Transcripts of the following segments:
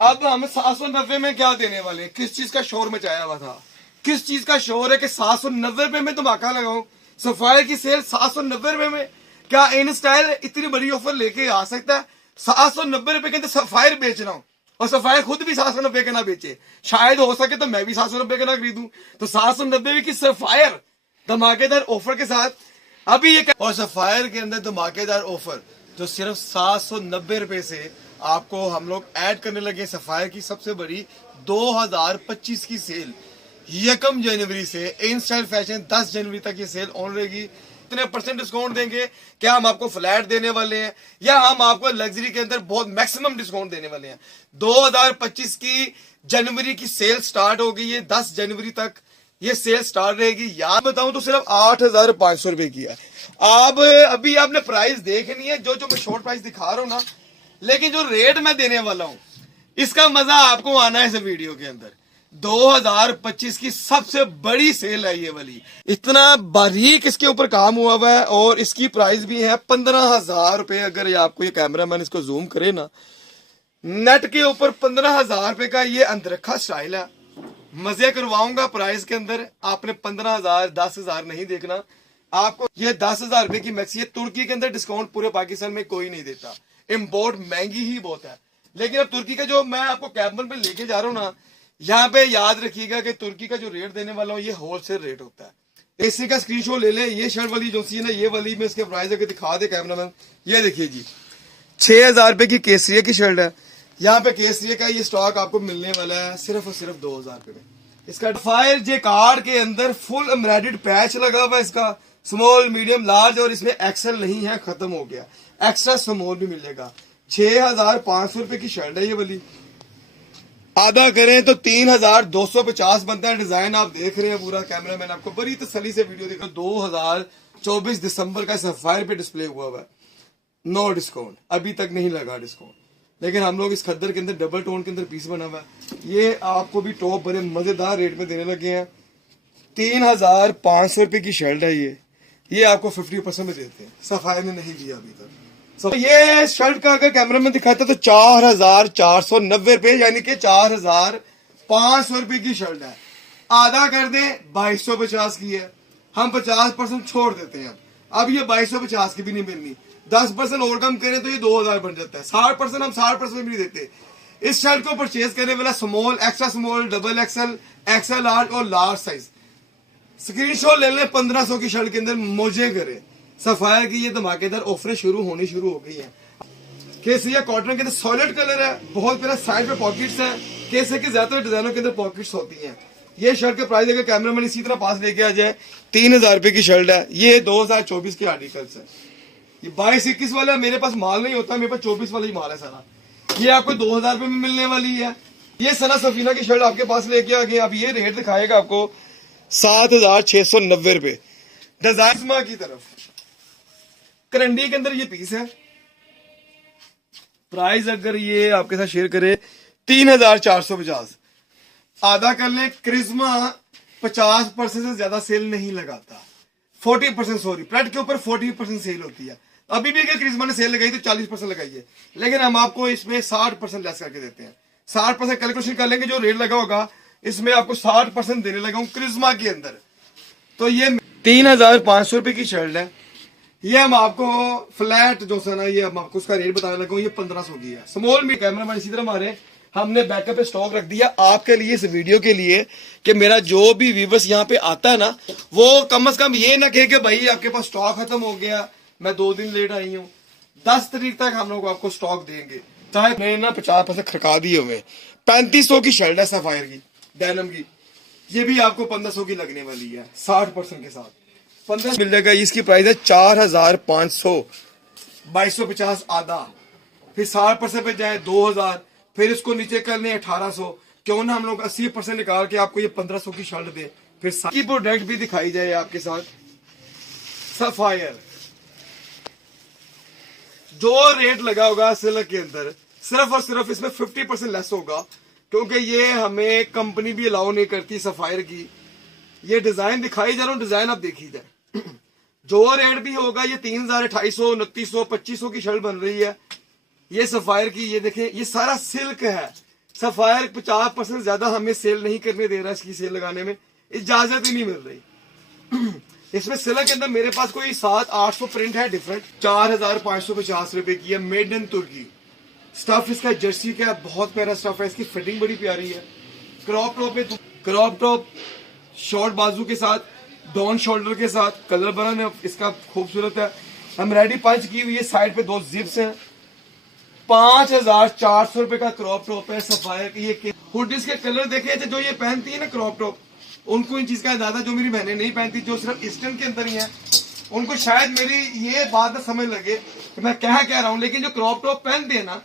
अब हम 790 में क्या देने वाले हैं? किस चीज का शोर मचाया हुआ था? किस चीज का शोर है कि 790 रुपए में धमाका लगाऊं? सफायर की सेल 790 रुपए में? क्या इन स्टाइल इतनी बड़ी ऑफर लेके आ सकता है? 790 रुपए के अंदर सफायर बेच रहा हूं और सफायर खुद भी 790 के ना बेचे। शायद हो सके तो मैं भी 790 के ना खरीदूं। तो 790 की सफायर धमाकेदार ऑफर के साथ अभी ये, और सफायर के अंदर धमाकेदार ऑफर जो सिर्फ 790 रुपए से आपको हम लोग ऐड करने लगे। सफायर की सबसे बड़ी 2025 की सेल 1 जनवरी से इन स्टाइल फैशन 10 जनवरी तक ये सेल ऑन रहेगी। इतने % डिस्काउंट देंगे, क्या हम आपको फ्लैट देने वाले हैं या हम आपको लग्जरी के अंदर बहुत मैक्सिमम डिस्काउंट देने वाले हैं? 2025 की जनवरी की सेल स्टार्ट हो गई है, 10 जनवरी तक ये सेल स्टार्ट रहेगी। याद बताऊं तो सिर्फ 8,500 रुपए की है। आप अभी आपने प्राइस देखनी है, जो मैं शॉर्ट प्राइस दिखा रहा हूं ना, लेकिन जो रेट मैं देने वाला हूं इसका मजा आपको आना है इस वीडियो के अंदर। 2025 की सबसे बड़ी सेल है ये वाली। इतना बारीक इसके ऊपर काम हुआ हुआ है और इसकी प्राइस भी है 15,000 रुपए। अगर ये आपको ये कैमरामैन इसको जूम करे ना, नेट के ऊपर 15,000 रुपए का ये अंदरखा स्टाइल है। मजे करवाऊंगा प्राइस के अंदर। आपने 15,000 10,000 नहीं देखना, आपको ये 10,000 रुपए की मैक्सी है। तुर्की के अंदर डिस्काउंट पूरे पाकिस्तान में कोई नहीं देता, इम्पोर्ट महंगी ही बहुत है। लेकिन अब तुर्की का जो मैं आपको कैमरे पे लेके जा रहा हूँ ना, यहाँ पे याद रखिएगा कि तुर्की का जो रेट देने वाला हूँ ये होलसेल रेट होता है। इसी का स्क्रीनशॉट ले ले। ये शर्ट वाली जो सी है ना, ये वाली में इसके प्राइस अगर दिखा दे कैमरामैन, ये देखिए जी 6,000 रुपए की केसरिया की शर्ट है। यहाँ पे केसरिया का ये स्टॉक आपको मिलने वाला है सिर्फ और सिर्फ 2,000 रुपए में। इसका फायर जे कार्ड के अंदर फुल एम्ब्रॉयडर्ड पैच लगा हुआ है, इसका स्मॉल मीडियम लार्ज, और इसमें एक्सेल नहीं है, खत्म हो गया, एक्स्ट्रा स्मॉल भी मिलेगा। 6,500 रुपए की शर्ट है ये वाली। आधा करें तो 3,250 बनता है। डिजाइन आप देख रहे हैं पूरा, कैमरामैन आपको बड़ी तसल्ली से वीडियो देखो। 2024 दिसंबर का सफायर पे डिस्प्ले हुआ हुआ है, नो डिस्काउंट, अभी तक नहीं लगा डिस्काउंट। लेकिन हम लोग इस खद्दर के अंदर डबल टोन के अंदर पीस बना हुआ है, ये आपको भी टॉप बड़े मजेदार रेट में देने लगे हैं। 3,500 रुपए की शर्ट है ये आपको 50% में देते हैं, सफायर ने नहीं दिया अभी तक। So, ये शर्ट का अगर कैमरा में दिखाता तो 4,490 रुपए, यानी कि 4,500 रुपए की शर्ट है। आधा कर दें 2,250 की है, हम 50% छोड़ देते हैं। अब ये 2,250 की भी नहीं मिलनी, 10% और कम करें तो ये 2,000 बन जाता है। 60% हम 60% भी नहीं देते। इस शर्ट को परचेज करने वाला small, extra small, double XL, XL large और लार्ज साइज स्क्रीनशॉट ले लें। 1,500 की शर्ट के अंदर मौजे करें। सफायर की ये धमाकेदार ऑफरें होनी शुरू हो गई है। केसरिया कॉटन के अंदर सॉलिड कलर है, बहुत प्यारा, साइड पे पॉकेट्स हैं। केसरिया के ज्यादातर डिजाइनों के अंदर पॉकेट्स होती हैं। ये शर्ट के प्राइस अगर कैमरामैन इसी तरह पास लेके आ जाए, 3,000 रुपए की शर्ट है। ये 2024 के आर्टिकल्स है। ये 22-21 वाला मेरे पास माल नहीं होता, मेरे पास 24 वाला ही माल है सारा। ये आपको 2,000 रुपए में मिलने वाली है। ये सना सफीना की शर्ट आपके पास लेके आ गए। अब ये रेट दिखाएगा आपको 7,690 रुपए। डिजाइन की तरफ करंडी के अंदर ये पीस है। प्राइस अगर ये आपके साथ शेयर करे 3,450, आधा कर ले। क्रिस्मा 50% से ज्यादा सेल नहीं लगाता, 40% सॉरी, प्लेट के ऊपर 40% सेल होती है। अभी भी अगर क्रिस्मा ने सेल लगाई तो 40% लगाई है, लेकिन हम आपको इसमें 60% लेस करके देते हैं। 60% कैलकुलेशन कर लेंगे, जो रेट लगा होगा इसमें आपको 60% देने लगा हूं क्रिस्मा के अंदर। तो ये 3,500 रुपए की शर्ट है। ये हम आपको फ्लैट जो है ना, ये हम आपको उसका रेट बताने लगा हूं, ये 1,500 की है। स्मॉल में कैमरा इसी तरह हमारे हमने बैकअप पे स्टॉक रख दिया आपके लिए, इस वीडियो के लिए, कि मेरा जो भी व्यूवर्स यहाँ पे आता है ना, वो कम से कम ये ना कहे कि भाई आपके पास स्टॉक खत्म हो गया, मैं 2 दिन लेट आई हूँ। 10 तारीख तक हम लोग आपको स्टॉक देंगे, चाहे मैंने ना 50% खड़का दिए हुए। 3,500 की शर्ट है सफायर की, डेनिम की, ये भी आपको 1,500 की लगने वाली है 60% के साथ। 15 मिल जाएगा। इसकी प्राइस है 4,500, 2,250 आधा, फिर 60% पे जाए 2,000, फिर इसको नीचे कर लें 1,800। क्यों ना हम लोग 80% निकाल के आपको ये 1,500 की शर्ट दे। फिर की प्रोडक्ट भी दिखाई जाए आपके साथ। सफायर जो रेट लगा होगा सिल्क के अंदर, सिर्फ और सिर्फ इसमें 50% लेस होगा, क्योंकि ये हमें कंपनी भी अलाउ नहीं करती सफायर की। ये डिजाइन दिखाई जा रहा हूँ, डिजाइन आप देखी जाए। जो रेट भी होगा ये 3,000, 2,800, 2,900, 2,500 की शर्ट बन रही है। ये सफायर की, ये देखें, ये सारा सिल्क है, सफायर 50% ज्यादा हमें सेल नहीं करने दे रहा, इसकी सेल लगाने में इजाजत ही नहीं मिल रही। इसमें सिला के अंदर मेरे पास कोई 700-800 प्रिंट है डिफरेंट। 4550 रुपए की है, मेड इन तुर्की। स्टफ इसका जर्सी का बहुत प्यारा स्टफ है, इसकी फिटिंग बड़ी प्यारी है। क्रॉप टॉप में क्रॉप टॉप शॉर्ट बाजू के साथ, डॉन शोल्डर के साथ, कलर बना इसका खूबसूरत है। एम्ब्रॉयडरी पंच की हुई है, साइड पे 2 जिप्स हैं। 5400 रुपए का क्रॉप टॉप है सफायर की। ये हुडीज के कलर देखे थे, जो ये पहनती है ना क्रॉप टॉप, उनको इन चीज का ज्यादा, जो मेरी बहनें नहीं पहनती, जो सिर्फ ईस्टर्न के अंदर ही है, उनको शायद मेरी ये बात ना समझ लगे कि मैं क्या कह रहा हूं, लेकिन जो क्रॉप टॉप पहनते हैं ना,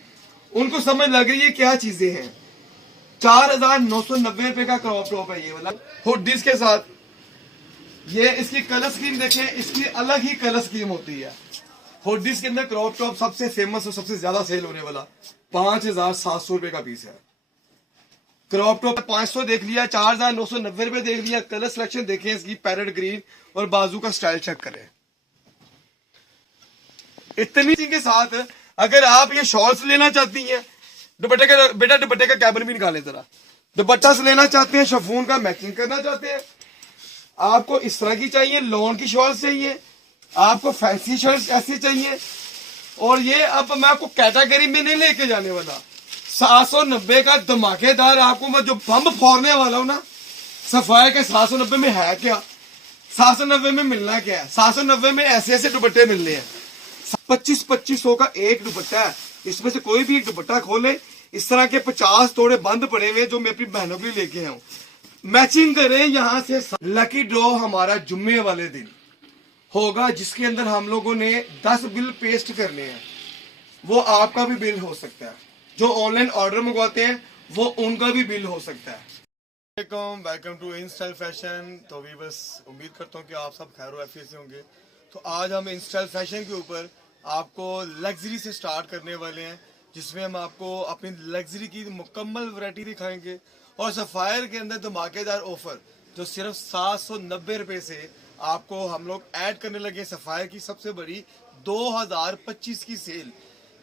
उनको समझ लग रही है क्या चीजें हैं। 4990 रुपए का क्रॉप टॉप है ये वाला, हुडीज के साथ। ये इसकी कलर स्कीम देखें, इसकी अलग ही कलर स्कीम होती है। हुडीज के अंदर क्रॉप टॉप सबसे फेमस और सबसे ज्यादा सेल होने वाला 5700 रुपए का पीस है। क्रॉप टॉप 500 देख लिया, 4990 रुपए देख लिया। कलर सिलेक्शन देखें इसकी, पैरेट ग्रीन और बाजू का स्टाइल चेक करें। इतनी चीज के साथ अगर आप ये शॉर्ट्स लेना चाहती हैं, दुपट्टे का बेटा दुपट्टे का कैबिन भी निकाले जरा, दुपट्टा से लेना चाहते हैं, शफून का मैचिंग करना चाहते हैं, आपको इस तरह की चाहिए, लॉन की शॉर्ट्स चाहिए, आपको फैंसी शर्ट्स ऐसी चाहिए। और ये अब मैं आपको कैटेगरी में नहीं लेके जाने वाला, 790 का धमाकेदार आपको मैं जो बम फोड़ने वाला हूं ना, सफाई के 790 में है क्या, 790 में मिलना क्या है। 790 में ऐसे ऐसे दुपट्टे मिलने हैं। 2500 का एक दुपट्टा है, इसमें से कोई भी एक दुपट्टा खोले, इस तरह के 50 तोड़े बंद पड़े हुए जो मैं अपनी बहनों के लिए लेके आऊं। मैचिंग करें यहां से। लकी ड्रॉ हमारा जुम्मे वाले दिन होगा, जिसके अंदर हम लोगों ने 10 बिल पेस्ट करने हैं। वो आपका भी बिल हो सकता है, जो ऑनलाइन ऑर्डर मंगवाते हैं वो उनका भी बिल हो सकता है। Welcome to in style fashion. तो भी बस उम्मीद करता हूँ कि आप सब खैर आफियत से होंगे। तो आज हम इन स्टाइल फैशन के ऊपर आपको लग्जरी से स्टार्ट करने वाले हैं, जिसमें हम आपको अपनी लग्जरी की मुकम्मल वैरायटी दिखाएंगे। और सफायर के अंदर धमाकेदार ऑफर जो सिर्फ 790 रुपए से आपको हम लोग ऐड करने लगे। सफायर की सबसे बड़ी 2025 की सेल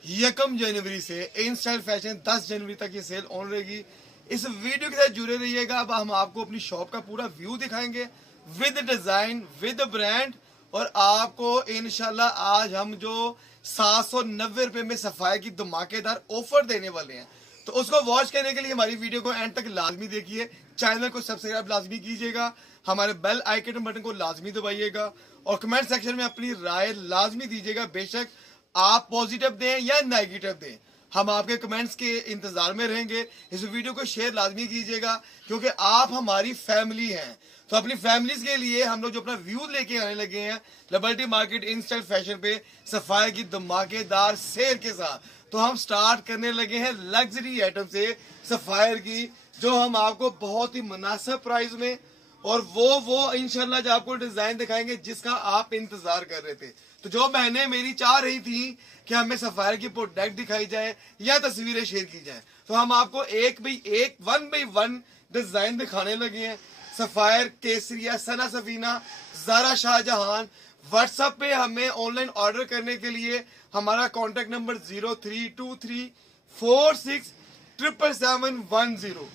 1 जनवरी से इन स्टाइल फैशन 10 जनवरी तक ये सेल ऑन रहेगी। इस वीडियो के साथ जुड़े रहिएगा। अब हम आपको अपनी शॉप का पूरा व्यू दिखाएंगे विद डिजाइन, विद ब्रांड। और आपको इंशाल्लाह आज हम जो 790 रुपए में सफायर की धमाकेदार ऑफर देने वाले हैं, तो उसको वॉच करने के लिए हमारी वीडियो को एंड तक लाजमी देखिए। चैनल को सब्सक्राइब लाजमी कीजिएगा, हमारे बेल आइकन बटन को लाजमी दबाइएगा और कमेंट सेक्शन में अपनी राय लाजमी दीजिएगा। बेशक आप पॉजिटिव दें या नेगेटिव दें, हम आपके कमेंट्स के इंतजार में रहेंगे। इस वीडियो को शेयर लाजमी कीजिएगा, क्योंकि आप हमारी फैमिली हैं। तो अपनी फैमिलीज के लिए हम लोग जो अपना व्यू लेके आने लगे हैं liberty market in style fashion पे सफायर की धमाकेदार सेल के साथ। तो हम स्टार्ट करने लगे हैं लग्जरी आइटम से सफायर की, जो हम आपको बहुत ही मुनासिब प्राइस में और वो इंशाल्लाह जो आपको डिजाइन दिखाएंगे जिसका आप इंतजार कर रहे थे। तो जो बहनें मेरी चाह रही थी कि हमें सफायर की प्रोडक्ट दिखाई जाए या तस्वीरें शेयर की जाए, तो हम आपको एक बाई 1 डिजाइन दिखाने लगे हैं। सफायर, केसरिया, सना सफीना, ज़ारा शाहजहान। व्हाट्सएप पे हमें ऑनलाइन ऑर्डर करने के लिए हमारा कॉन्टेक्ट नंबर 0323467710।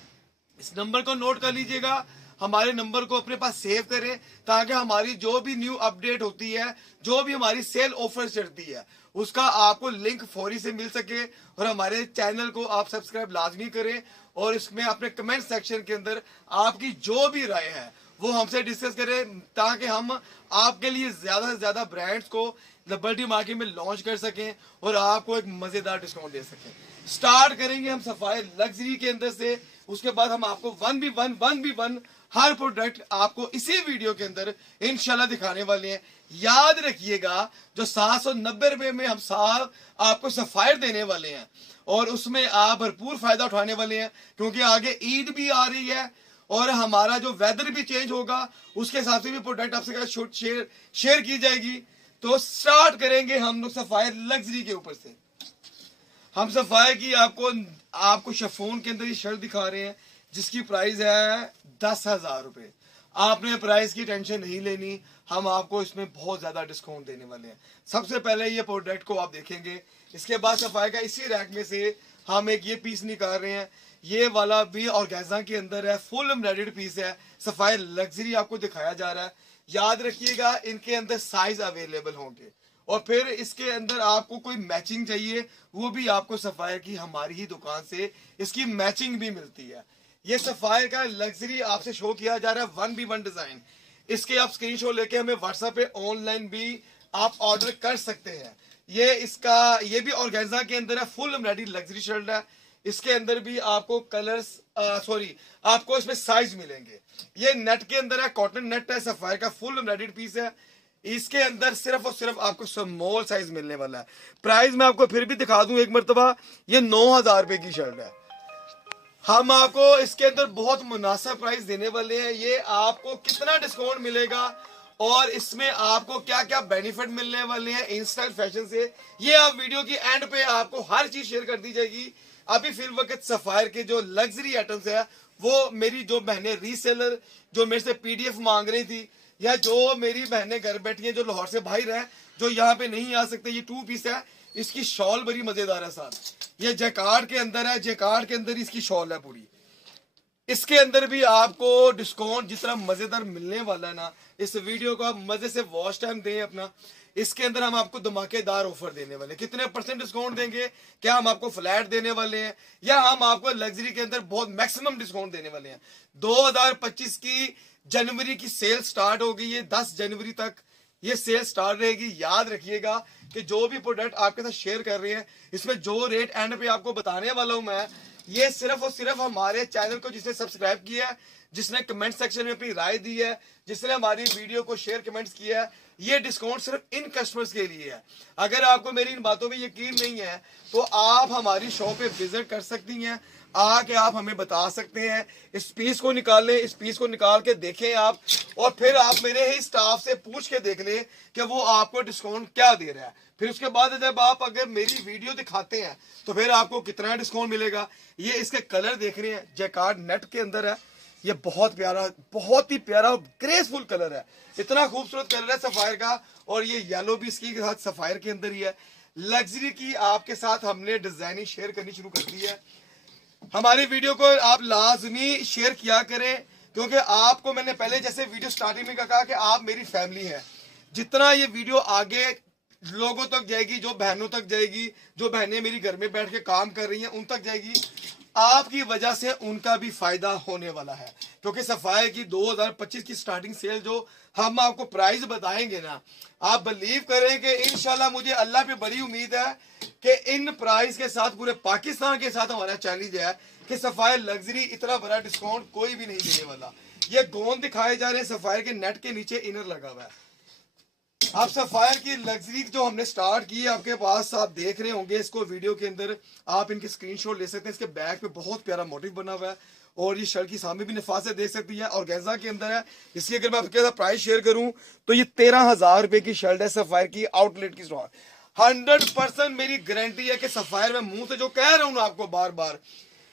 इस नंबर को नोट कर लीजिएगा, हमारे नंबर को अपने पास सेव करें, ताकि हमारी जो भी न्यू अपडेट होती है, जो भी हमारी सेल ऑफर चढ़ती है, उसका आपको लिंक फौरी से मिल सके। और हमारे चैनल को आप सब्सक्राइब लाजमी करें और इसमें अपने कमेंट सेक्शन के अंदर आपकी जो भी राय है वो हमसे डिस्कस करें, ताकि हम आपके लिए ज्यादा से ज्यादा ब्रांड्स को लिबर्टी मार्केट में लॉन्च कर सकें और आपको एक मजेदार डिस्काउंट दे सकें। स्टार्ट करेंगे हम सफायर लग्जरी के अंदर से, उसके बाद हम आपको 1v1 हर प्रोडक्ट आपको इसी वीडियो के अंदर इंशाल्लाह दिखाने वाले हैं। याद रखिएगा, जो 790 रुपए में हम साहब आपको सफायर देने वाले हैं और उसमें आप भरपूर फायदा उठाने वाले हैं, क्योंकि आगे ईद भी आ रही है और हमारा जो वेदर भी चेंज होगा, उसके हिसाब से भी प्रोडक्ट आपसे शेयर की जाएगी। तो स्टार्ट करेंगे हम लोग सफायर लग्जरी के ऊपर से। हम सफायर की आपको शिफॉन के अंदर ये शर्ट दिखा रहे हैं, जिसकी प्राइस है 10,000 रुपए। आपने प्राइस की टेंशन नहीं लेनी, हम आपको इसमें बहुत ज्यादा डिस्काउंट देने वाले हैं। सबसे पहले ये प्रोडक्ट को आप देखेंगे, इसके बाद सफायर का इसी रैक में से हम एक ये पीस निकाल रहे हैं, ये वाला भी ऑर्गेन्जा के अंदर है, फुल एम्ब्रॉयडर्ड पीस है, सफायर लग्जरी आपको दिखाया जा रहा है। याद रखिएगा इनके अंदर साइज अवेलेबल होंगे, और फिर इसके अंदर आपको कोई मैचिंग चाहिए वो भी आपको सफायर की हमारी ही दुकान से इसकी मैचिंग भी मिलती है। ये सफायर का लग्जरी आपसे शो किया जा रहा है 1B1 डिजाइन। इसके आप स्क्रीनशॉट लेके हमें व्हाट्सएप पे ऑनलाइन भी आप ऑर्डर कर सकते हैं। ये भी ऑर्गेन्जा के अंदर है, फुल एम्ब्रॉयडरी लग्जरी शर्ट है। इसके अंदर भी आपको कलर्स आपको इसमें साइज मिलेंगे। ये नेट के अंदर है, कॉटन नेट है, सफायर का फुल एम्ब्रॉयडर्ड पीस है। इसके अंदर सिर्फ और सिर्फ आपको स्मॉल साइज मिलने वाला है। प्राइस मैं आपको फिर भी दिखा दूं एक मरतबा, ये 9,000 रुपए की शर्ट है। हम आपको इसके अंदर बहुत मुनासिब प्राइस देने वाले हैं। ये आपको कितना डिस्काउंट मिलेगा और इसमें आपको क्या क्या बेनिफिट मिलने वाले हैं इन स्टाइल फैशन से, ये आप वीडियो की एंड पे आपको हर चीज शेयर कर दी जाएगी। अभी फिल वक्त सफायर के जो लग्जरी आइटम्स है वो मेरी जो बहनें रीसेलर जो मेरे से पीडीएफ मांग रही थी, या जो मेरी बहनें घर बैठी हैं जो लाहौर से बाहर है जो यहाँ पे नहीं आ सकते, ये 2 पीस है। इसकी शॉल बड़ी मजेदार है साथ, ये जैकार्ड के अंदर है, जैकार्ड के अंदर इसकी शॉल है पूरी। इसके अंदर भी आपको डिस्काउंट जितना मजेदार मिलने वाला है ना, इस वीडियो को आप मजे से वॉच टाइम दें अपना। इसके अंदर हम आपको धमाकेदार ऑफर देने वाले हैं। कितने % डिस्काउंट देंगे? क्या हम आपको फ्लैट देने वाले हैं या हम आपको लग्जरी के अंदर बहुत मैक्सिमम डिस्काउंट देने वाले हैं? 2025 की जनवरी की सेल स्टार्ट हो गई है, 10 जनवरी तक ये सेल स्टार्ट रहेगी। याद रखिएगा कि जो भी प्रोडक्ट आपके साथ शेयर कर रहे हैं इसमें जो रेट एंड पे आपको बताने वाला हूं मैं, ये सिर्फ और सिर्फ हमारे चैनल को जिसने सब्सक्राइब किया है, जिसने कमेंट सेक्शन में अपनी राय दी है, जिसने हमारी वीडियो को शेयर कमेंट्स किया है, ये डिस्काउंट सिर्फ इन कस्टमर्स के लिए है। अगर आपको मेरी इन बातों में यकीन नहीं है तो आप हमारी शॉप पे विजिट कर सकती हैं, आके आप हमें बता सकते हैं। इस पीस को निकाल लें, इस पीस को निकाल के देखें आप, और फिर आप मेरे ही स्टाफ से पूछ के देख लें कि वो आपको डिस्काउंट क्या दे रहा है। फिर उसके बाद जब आप अगर मेरी वीडियो दिखाते हैं तो फिर आपको कितना डिस्काउंट मिलेगा। ये इसके कलर देख रहे हैं, जैकार्ड नेट के अंदर है, ये बहुत ही प्यारा ग्रेसफुल कलर है, इतना खूबसूरत कलर है सफायर का। और ये येलो भी इसकी के साथ सफायर के अंदर ही है। लग्जरी की आपके साथ हमने डिजाइनिंग शेयर करनी शुरू कर दी है। हमारी वीडियो को आप लाजमी शेयर किया करें, क्योंकि आपको मैंने पहले जैसे वीडियो स्टार्टिंग में कहा कि आप मेरी फैमिली है। जितना ये वीडियो आगे लोगों तक जाएगी, जो बहनों तक जाएगी, जो बहनें मेरी घर में बैठ के काम कर रही हैं उन तक जाएगी, आपकी वजह से उनका भी फायदा होने वाला है। क्योंकि सफायर की 2025 की स्टार्टिंग सेल जो हम आपको प्राइस बताएंगे ना, आप बिलीव करें कि इंशाल्लाह मुझे अल्लाह पे बड़ी उम्मीद है कि इन प्राइस के साथ पूरे पाकिस्तान के साथ हमारा चैलेंज है कि सफायर लग्जरी इतना बड़ा डिस्काउंट कोई भी नहीं देने वाला। ये गोंद दिखाए जा रहे हैं, सफायर के नेट के नीचे इनर लगा हुआ है। आप सफायर की लग्जरी जो हमने स्टार्ट की है आपके पास, आप देख रहे होंगे इसको वीडियो के अंदर, आप इनके स्क्रीनशॉट ले सकते हैं। इसके बैक पे बहुत प्यारा मोटिव बना हुआ है, और ये शर्ट की सामने भी नफासत देख सकती है, ऑर्गेन्जा के अंदर है। इसकी अगर मैं आपके साथ प्राइस शेयर करूं तो ये 13,000 रुपए की शर्ट है सफायर की आउटलेट की स्टॉक। 100% मेरी गारंटी है कि सफायर में मुंह से जो कह रहा हूं आपको बार बार,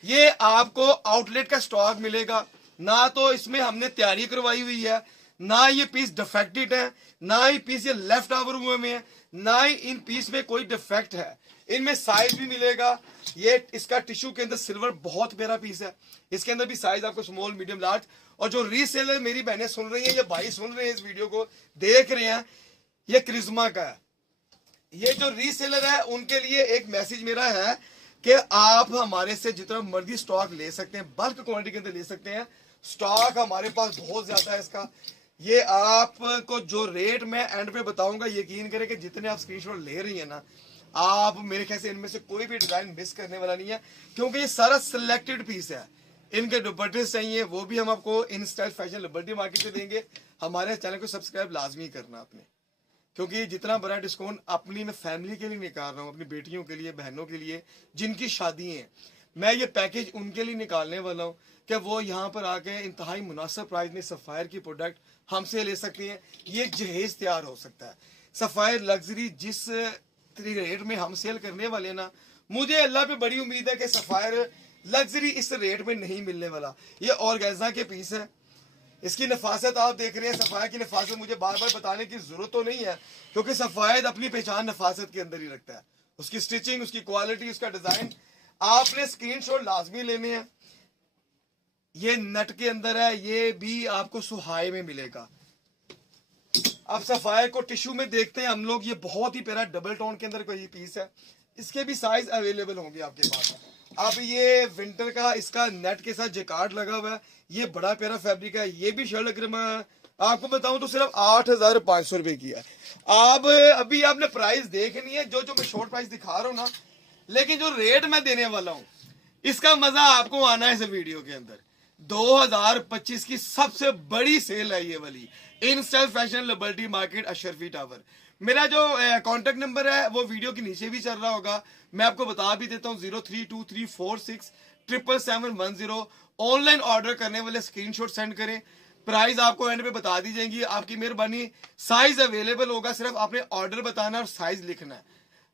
ये आपको आउटलेट का स्टॉक मिलेगा। ना तो इसमें हमने तैयारी करवाई हुई है, ना ये पीस डिफेक्टेड है, ना ही पीस ये लेफ्ट ओवर हुए में है, ना ही इन पीस में कोई डिफेक्ट है। इनमें साइज भी मिलेगा। ये इसका टिश्यू के अंदर सिल्वर बहुत प्यारा पीस है, इसके अंदर भी साइज आपको स्मॉल मीडियम लार्ज। और जो रीसेलर मेरी बहनें सुन रही हैं, ये भाई सुन रहे हैं, इस वीडियो को देख रहे हैं, ये क्रिज्मा का है। ये जो रीसेलर है उनके लिए एक मैसेज मेरा है कि आप हमारे से जितना मर्जी स्टॉक ले सकते हैं, बल्क क्वांटिटी के अंदर ले सकते हैं। स्टॉक हमारे पास बहुत ज्यादा है इसका। ये आपको जो रेट मैं एंड पे बताऊंगा, यकीन करें कि जितने आप स्क्रीनशॉट ले रही हैं ना, आप मेरे ख्याल से इनमें से कोई भी डिजाइन मिस करने वाला नहीं है, क्योंकि ये सारा सिलेक्टेड पीस है। इनके दुपट्टे चाहिए वो भी हम आपको इन स्टाइल फैशन लिबर्टी मार्केट से देंगे। हमारे चैनल को सब्सक्राइब लाजमी करना आपने, क्योंकि जितना बड़ा डिस्काउंट अपनी मैं फैमिली के लिए निकाल रहा हूँ, अपनी बेटियों के लिए, बहनों के लिए जिनकी शादी है, मैं ये पैकेज उनके लिए निकालने वाला हूँ कि वो यहाँ पर आके इंतहाई मुनासिब प्राइस में सफायर की प्रोडक्ट हमसे ले सकते हैं। ये जहेज तैयार हो सकता है। सफायर लग्जरी जिस रेट में हम सेल करने वाले ना, मुझे अल्लाह पे बड़ी उम्मीद है कि सफायर लग्जरी इस रेट में नहीं मिलने वाला। ये ऑर्गेन्जा के पीस है, इसकी नफासत आप देख रहे हैं। सफायर की नफासत मुझे बार बार बताने की जरूरत तो नहीं है, क्योंकि सफायर अपनी पहचान नफासत के अंदर ही रखता है। उसकी स्टिचिंग, उसकी क्वालिटी, उसका डिजाइन आपने स्क्रीनशॉट लाजमी लेने हैं। ये नेट के अंदर है, ये भी आपको सुहाई में मिलेगा। अब सफायर को टिश्यू में देखते हैं हम लोग। ये बहुत ही प्यारा डबल टोन के अंदर कोई पीस है। इसके भी साइज अवेलेबल होंगे आपके पास। अब ये विंटर का इसका नेट के साथ जेकार्ड लगा हुआ है। ये बड़ा प्यारा फैब्रिक है। ये भी शर्ट अगर मैं आपको बताऊं तो सिर्फ 8,500 रुपए की है। अब अभी आपने प्राइस देखनी है, जो मैं शॉर्ट प्राइस दिखा रहा हूं ना, लेकिन जो रेट मैं देने वाला हूं इसका मजा आपको आना है इस वीडियो के अंदर। 2025 की सबसे बड़ी सेल है ये वाली, इन style fashion liberty market Ashrafi tower. मेरा जो कांटेक्ट नंबर है वो वीडियो के नीचे भी चल रहा होगा, मैं आपको बता भी देता हूँ। 0323467710। ऑनलाइन ऑर्डर करने वाले स्क्रीनशॉट सेंड करें, प्राइस आपको एंड पे बता दी जाएंगी। आपकी मेहरबानी, साइज अवेलेबल होगा, सिर्फ आपने ऑर्डर बताना और साइज लिखना है।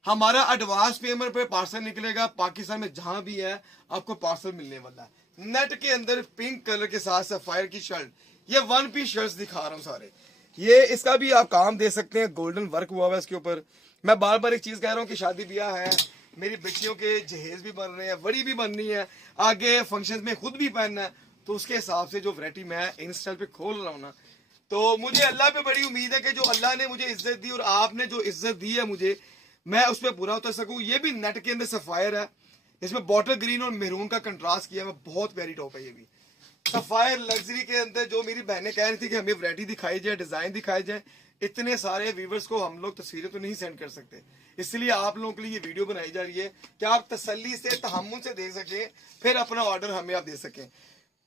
हमारा एडवांस पेमेंट पे पार्सल निकलेगा, पाकिस्तान में जहां भी है आपको पार्सल मिलने वाला है। नेट के अंदर पिंक कलर के साथ सफायर की शर्ट, ये वन पीस शर्ट्स दिखा रहा हूँ सारे। ये इसका भी आप काम दे सकते हैं, गोल्डन वर्क हुआ हुआ है इसके ऊपर। मैं बार बार एक चीज कह रहा हूँ कि शादी ब्याह है, मेरी बच्चियों के जहेज भी बन रहे हैं, वड़ी भी बननी है, आगे फंक्शन में खुद भी पहनना है, तो उसके हिसाब से जो वैरायटी मैं इंस्टा पे खोल रहा हूँ ना, तो मुझे अल्लाह पे बड़ी उम्मीद है कि जो अल्लाह ने मुझे इज्जत दी और आपने जो इज्जत दी है मुझे, मैं उस पर पूरा उतर सकूं। ये भी नेट के अंदर सफायर है, इसमें बॉटल ग्रीन और मेरून का कंट्रास्ट किया है, बहुत प्यारी टॉप है ये भी। सफायर लग्जरी के अंदर जो मेरी बहनें कह रही थी कि हमें वैरायटी दिखाई जाए, डिजाइन दिखाई जाए, इतने सारे व्यूवर्स को हम लोग तस्वीरें तो नहीं सेंड कर सकते, इसलिए आप लोगों के लिए ये वीडियो बनाई जा रही है कि आप तसल्ली से तहम्मुल से देख सकें, फिर अपना ऑर्डर हमें आप दे सकें।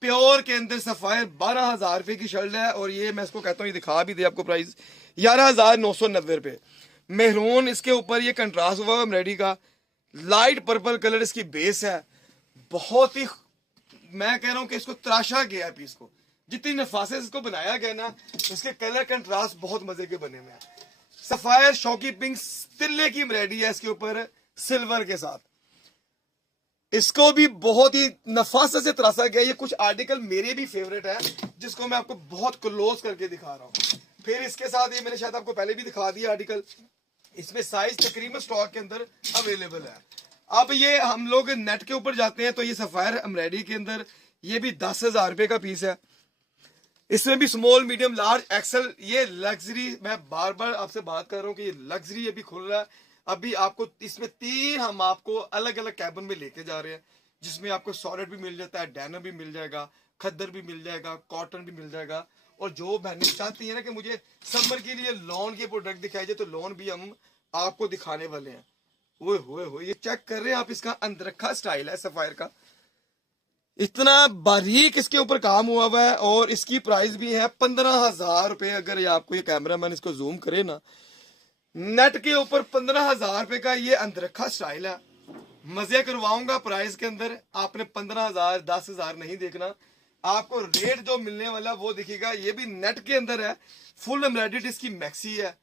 प्योर के अंदर सफायर 12,000 रुपए की शर्ट है, और ये मैं इसको कहता हूँ, ये दिखा भी दे आपको प्राइस 11,990 रुपए। मेहरून इसके ऊपर ये कंट्रास्ट हुआ है एम्ब्रॉयडरी का, लाइट पर्पल कलर इसकी बेस है। बहुत ही, मैं कह रहा हूं कि इसको तराशा गया है पीस को, जितनी नफासे इसको बनाया गया ना, इसके कलर कंट्रास्ट बहुत मजे के बने हुए हैं। सफायर शौकी पिंक तिल्ले की एम्ब्रॉयडरी है इसके ऊपर सिल्वर के साथ, इसको भी बहुत ही नफासा से तराशा गया। ये कुछ आर्टिकल मेरे भी फेवरेट है, जिसको मैं आपको बहुत क्लोज करके दिखा रहा हूँ। फिर इसके साथ ये मैंने शायद आपको पहले भी दिखा दिया आर्टिकल, इसमें साइज तकरीबन स्टॉक के अंदर अवेलेबल है। अब ये हम लोग नेट के ऊपर जाते हैं तो ये सफायर एम्ब्रॉयडरी के अंदर ये भी 10,000 रुपए का पीस है। इसमें भी स्मॉल मीडियम लार्ज एक्सेल, ये लग्जरी, मैं बार बार आपसे बात कर रहा हूँ कि ये लग्जरी अभी खुल रहा है। अभी आपको इसमें 3 हम आपको अलग अलग कैबिन में लेके जा रहे हैं, जिसमें आपको सॉलिड भी मिल जाता है, डैनर भी मिल जाएगा, खद्दर भी मिल जाएगा, कॉटन भी मिल जाएगा। और जो बहनें चाहती है ना कि मुझे समर के लिए लॉन के प्रोडक्ट दिखाई जाए, तो लॉन भी हम आपको दिखाने वाले हैं। ओए होए होए, ये चेक कर रहे हैं आप, इसका अंदरखा स्टाइल है सफायर का, इतना बारीक इसके ऊपर काम हुआ हुआ है। और इसकी प्राइस भी है 15,000 रुपए। अगर ये आपको, ये कैमरामैन इसको जूम करे ना, नेट के ऊपर 15,000 रुपए का ये अंदरखा स्टाइल है। मजे करवाऊंगा प्राइस के अंदर, आपने 15,000 10,000 नहीं देखना, आपको रेट जो मिलने वाला वो दिखेगा। ये भी नेट के अंदर है, फुल एम्ब्रॉयडरी इसकी मैक्सी है।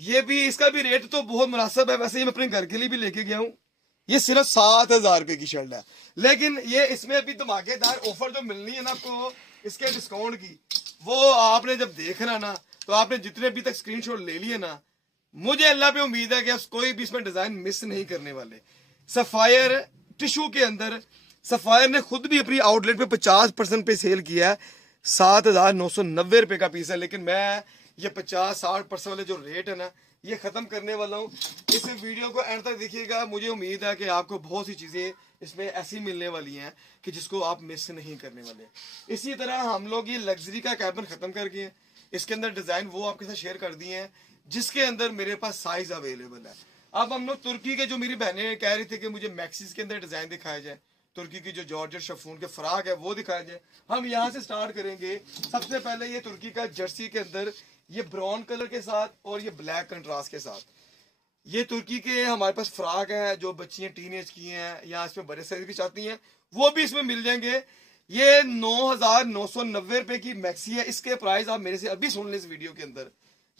ये भी, इसका भी रेट तो बहुत मुनासिब है, वैसे ही मैं अपने घर के लिए भी लेके गया हूँ। ये सिर्फ 7,000 रुपए की शर्ट है, लेकिन ये इसमें अभी धमाकेदार ऑफर जो मिलनी है ना आपको इसके डिस्काउंट की, वो आपने जब देखना ना, तो आपने जितने अभी तक स्क्रीनशॉट ले लिए ना, मुझे अल्लाह पे उम्मीद है कि आप कोई भी इसमें डिजाइन मिस नहीं करने वाले। सफायर टिश्यू के अंदर सफायर ने खुद भी अपनी आउटलेट पे 50% पे सेल किया है। 7,990 रुपए का पीस है, लेकिन मैं ये 50-60% वाले जो रेट है ना, ये खत्म करने वाला हूँ। इस वीडियो को एंड तक देखिएगा, मुझे उम्मीद है कि आपको बहुत सी चीजें इसमें ऐसी मिलने वाली हैं कि जिसको आप मिस नहीं करने वाले। इसी तरह हम लोग ये लग्जरी का कैबिन खत्म करके इसके अंदर डिजाइन वो आपके साथ शेयर कर दिए हैं, जिसके अंदर मेरे पास साइज अवेलेबल है। अब हम लोग तुर्की के, जो मेरी बहनें कह रही थी कि मुझे मैक्सीज के अंदर डिजाइन दिखाया जाए, तुर्की की जो जॉर्जेट शफून के फ्राक है वो दिखाया जाए, हम यहाँ से स्टार्ट करेंगे। सबसे पहले ये तुर्की का जर्सी के अंदर ये ब्राउन कलर के साथ और ये ब्लैक कंट्रास्ट के साथ, ये तुर्की के हमारे पास फ्राक है, जो बच्चियां टीनेज की हैं या इसमें बड़े साइज भी चाहती हैं, वो भी इसमें मिल जाएंगे। ये 9,990 रुपए की मैक्सी है। इसके प्राइस आप मेरे से अभी सुन लें इस वीडियो के अंदर।